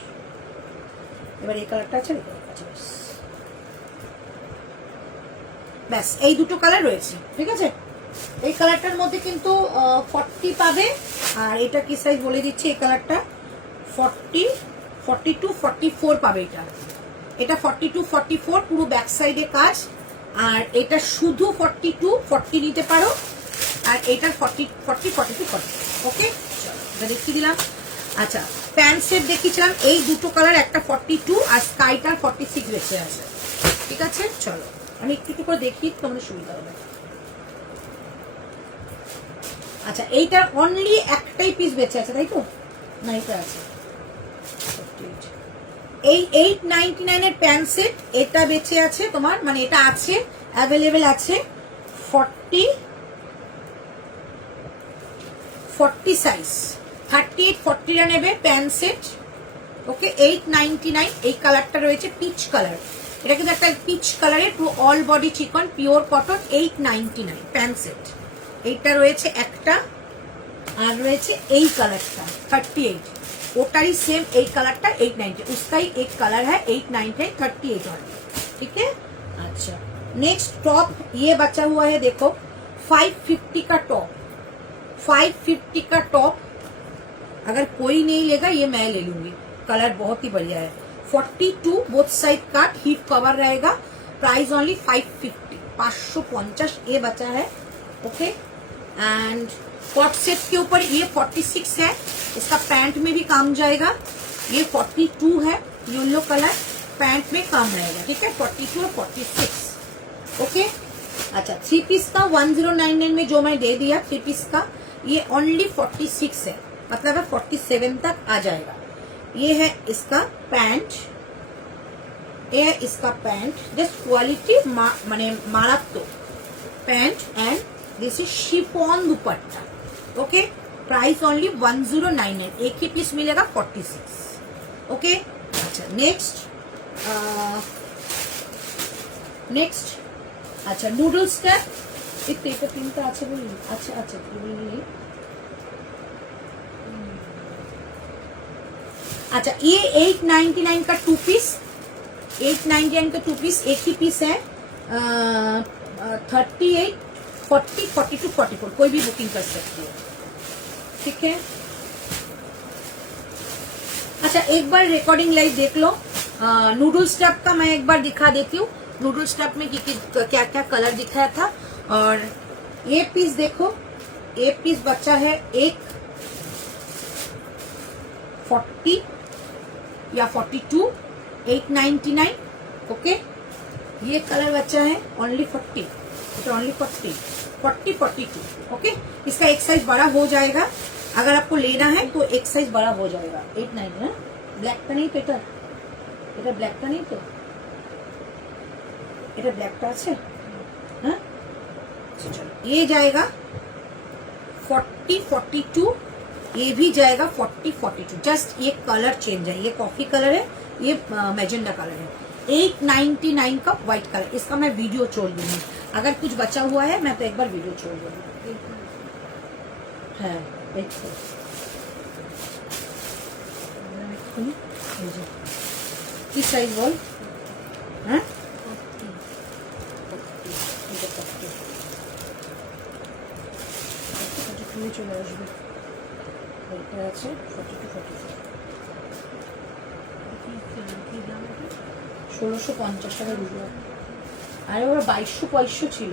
এবার এই কালারটা আছে ব্যাস এই দুটো কালার রয়েছে ঠিক আছে। এই কালারটার মধ্যে কিন্তু 40 পাবে আর এটা কি সাইজ বলে দিচ্ছি এই কালারটা 40 42 44 পাবে এটা 42 44 পুরো ব্যাক সাইডে কাজ আর এটা শুধু 42 40 নিতে পারো আর এটা 40 42 40 ওকে চলো এটা দেখিয়ে দিলাম। আচ্ছা প্যান্ট সেট দেখিয়েছিলাম এই দুটো কালার একটা 42 আর স্কাইটার 46 বেঁচে আছে ঠিক আছে। চলো আমি একটু একটু করে দেখি তোমাদের সুবিধা হবে। আচ্ছা এইটার অনলি একটাই পিস বেঁচে আছে তাই তো না এটা আছে এই 899 এর প্যান্ট সেট এটা বেঁচে আছে তোমার মানে এটা আছে অ্যাভেলেবেল আছে 40 সাইজ 38 40 রা নেবে প্যান্ট সেট ওকে 899 এই কালারটা রয়েছে পিচ কালার এটা কিন্তু একটা পিচ কালারের পুরো অল বডি চিকন পিওর কটন 899 প্যান্ট সেট এইটা রয়েছে একটা আর রয়েছে এই কালারটা 38 ওটারই सेम एक कलर का 890 उसका ही एक कलर है 899 38 वाला ठीक है। अच्छा नेक्स्ट टॉप ये बचा हुआ है देखो 550 का टॉप 550 का टॉप अगर कोई नहीं लेगा ये मैं ले लूंगी कलर बहुत ही बढ़िया है 42 बोथ साइड का हीप कवर रहेगा प्राइस ओनली 550 550 ये बचा है ओके। एंड कॉट सेट के ऊपर ये 46 है इसका पैंट में भी काम जाएगा ये 42 है येलो कलर पैंट में काम रहेगा ठीक है 42 और 46 ओके। अच्छा 3 पीस का 1099 में जो मैं दे दिया 3 पीस का ये ओनली 46 है मतलब है 47 तक आ जाएगा। ये है इसका पैंट ये है इसका पैंट जस्ट क्वालिटी माने मारात्मक pant and this is chiffon dupatta okay price only 1099 एक ही पीस मिलेगा 46 ओके। अच्छा नेक्स्ट अच्छा नूडल स्टैप एक पेपर प्रिंट আছে বলি আচ্ছা আচ্ছা বলি अच्छा ये 899 का 2 पीस 899 का 2 पीस एक ही पीस है 38 40 42 44 कोई भी बुकिंग कर सकती है ठीक है। अच्छा एक बार रिकॉर्डिंग लाइव देख लो नूडल स्टफ का मैं एक बार दिखा देती हूँ नूडल स्टफ में क्या क्या कलर दिखाया था और ये पीस देखो ये पीस बचा है एक 40 या 42 899 ओके। ये कलर बचा है ओनली 40 ओनली 40 42 ओके। इसका एक साइज बड़ा हो जाएगा अगर आपको लेना है तो एक साइज बड़ा हो जाएगा 89 है ब्लैक का नहीं पेटर এটা ব্ল্যাক টা নেই তো এটা ব্ল্যাক টা আছে হ্যাঁ चलो ये जाएगा 40 42 ये भी जाएगा 40 42 जस्ट ये कलर चेंज है ये कॉफी कलर है ये मैजेंडा कलर है 899 का व्हाइट कलर इसका मैं वीडियो छोड़ दूंगी अगर कुछ बचा हुआ है मैं तो एक बार वीडियो छोड़ दूंगी है एक किस साइज बोल हाँ চলে আসবে এটা আছে 42 1650 টাকা দিল अरे वो 2200 ছিল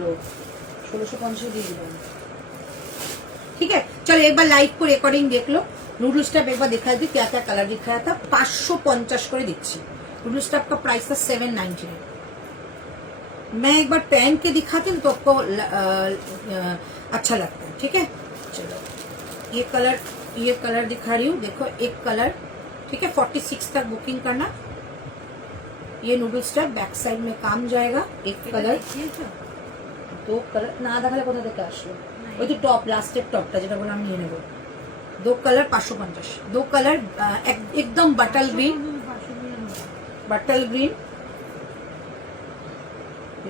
1650 দিয়ে দিলাম ठीक है। चलो एक बार लाइव को रिकॉर्डिंग देख लो नूडल स्टफ एक बार दिखा दी क्या क्या कलर दिखाया था 550 করে দিচ্ছি नूडल स्टफ का प्राइस था 799 मैं एक बार पहन के दिखाती हूँ तो आपको अच्छा लगता है ठीक है। चलो ये कलर दिखा रही हूँ देखो एक कलर ठीक है 46 तक बुकिंग करना ये नूडल स्टफ बैक साइड में काम जाएगा एक कलर दो कलर ना देखाले কোথা থেকে আসলো ওই তো টপ লাস্টের টপটা যেটা বললাম নিয়ে নেব दो कलर 550 दो कलर एकदम बटल ग्रीन बटल ग्रीन,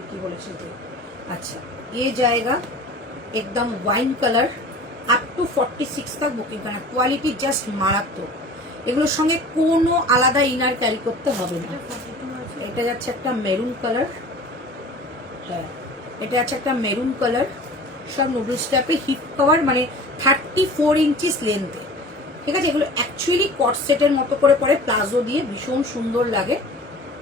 কি বলেছে যে अच्छा ये जाएगा एकदम वाइन कलर अप टू 46 तक बुकिंग करना, क्वालिटी जस्ट मारात्मक, এগুলোর সঙ্গে কোনো আলাদা ইনার ক্যারি করতে হবে না। এটা যাচ্ছে একটা মেরুন কালার, হ্যাঁ এটা যাচ্ছে একটা মেরুন কালার, সব নুডলস টাইপের হিপ কভার, মানে 34 ইঞ্চিস লেন্থে, ঠিক আছে। এগুলো অ্যাকচুয়ালি কট সেটের মতো করে পরে প্লাজো দিয়ে ভীষণ সুন্দর লাগে।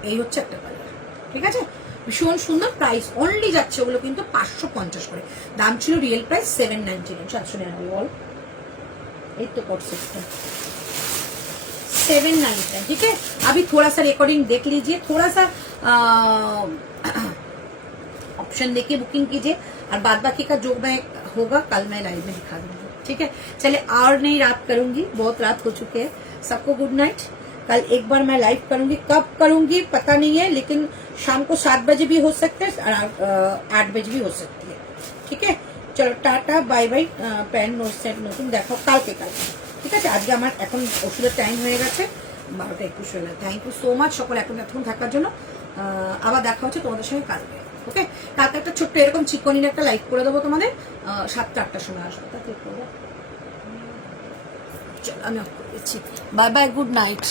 এই হচ্ছে একটা কালার, ঠিক আছে, ভীষণ সুন্দর। প্রাইস অনলি যাচ্ছে ওগুলো কিন্তু 550 করে, দাম ছিল রিয়েল প্রাইস 799, 799 বল। এই তো कॉट सेट का 799, ठीक है। अभी थोड़ा सा रिकॉर्डिंग देख लीजिए, थोड़ा सा ऑप्शन देखिए, बुकिंग कीजिए, और बाद बाकी का जो मैं होगा कल मैं लाइव में दिखा दूंगी, ठीक है। चलिए और नहीं रात करूंगी, बहुत रात हो चुके हैं, सबको गुड नाइट। कल एक बार मैं लाइव करूंगी, कब करूंगी पता नहीं है, लेकिन शाम को 7 बजे भी हो सकते हैं और 8 बजे भी हो सकती है, ठीक है। চলো tata bye bye, pant note set নতুন দেখো কালকে, ঠিক আছে। আজকে আমার এখন ওষুধের টাইম হয়ে গেছে 12:21 হয়ে গেছে। থ্যাংক ইউ সো মাচ সকলে এতক্ষণ থাকার জন্য। আবার দেখা হচ্ছে তোমাদের সঙ্গে কালকে, ওকে। কালকে একটা ছোট্ট এরকম চিকনির একটা লাইভ করে দেবো তোমাদের, 7-8টার সময় আসবো, তা ঠিক করবো। চলো আমি অফ করে দিচ্ছি, বাই বাই, গুড নাইট।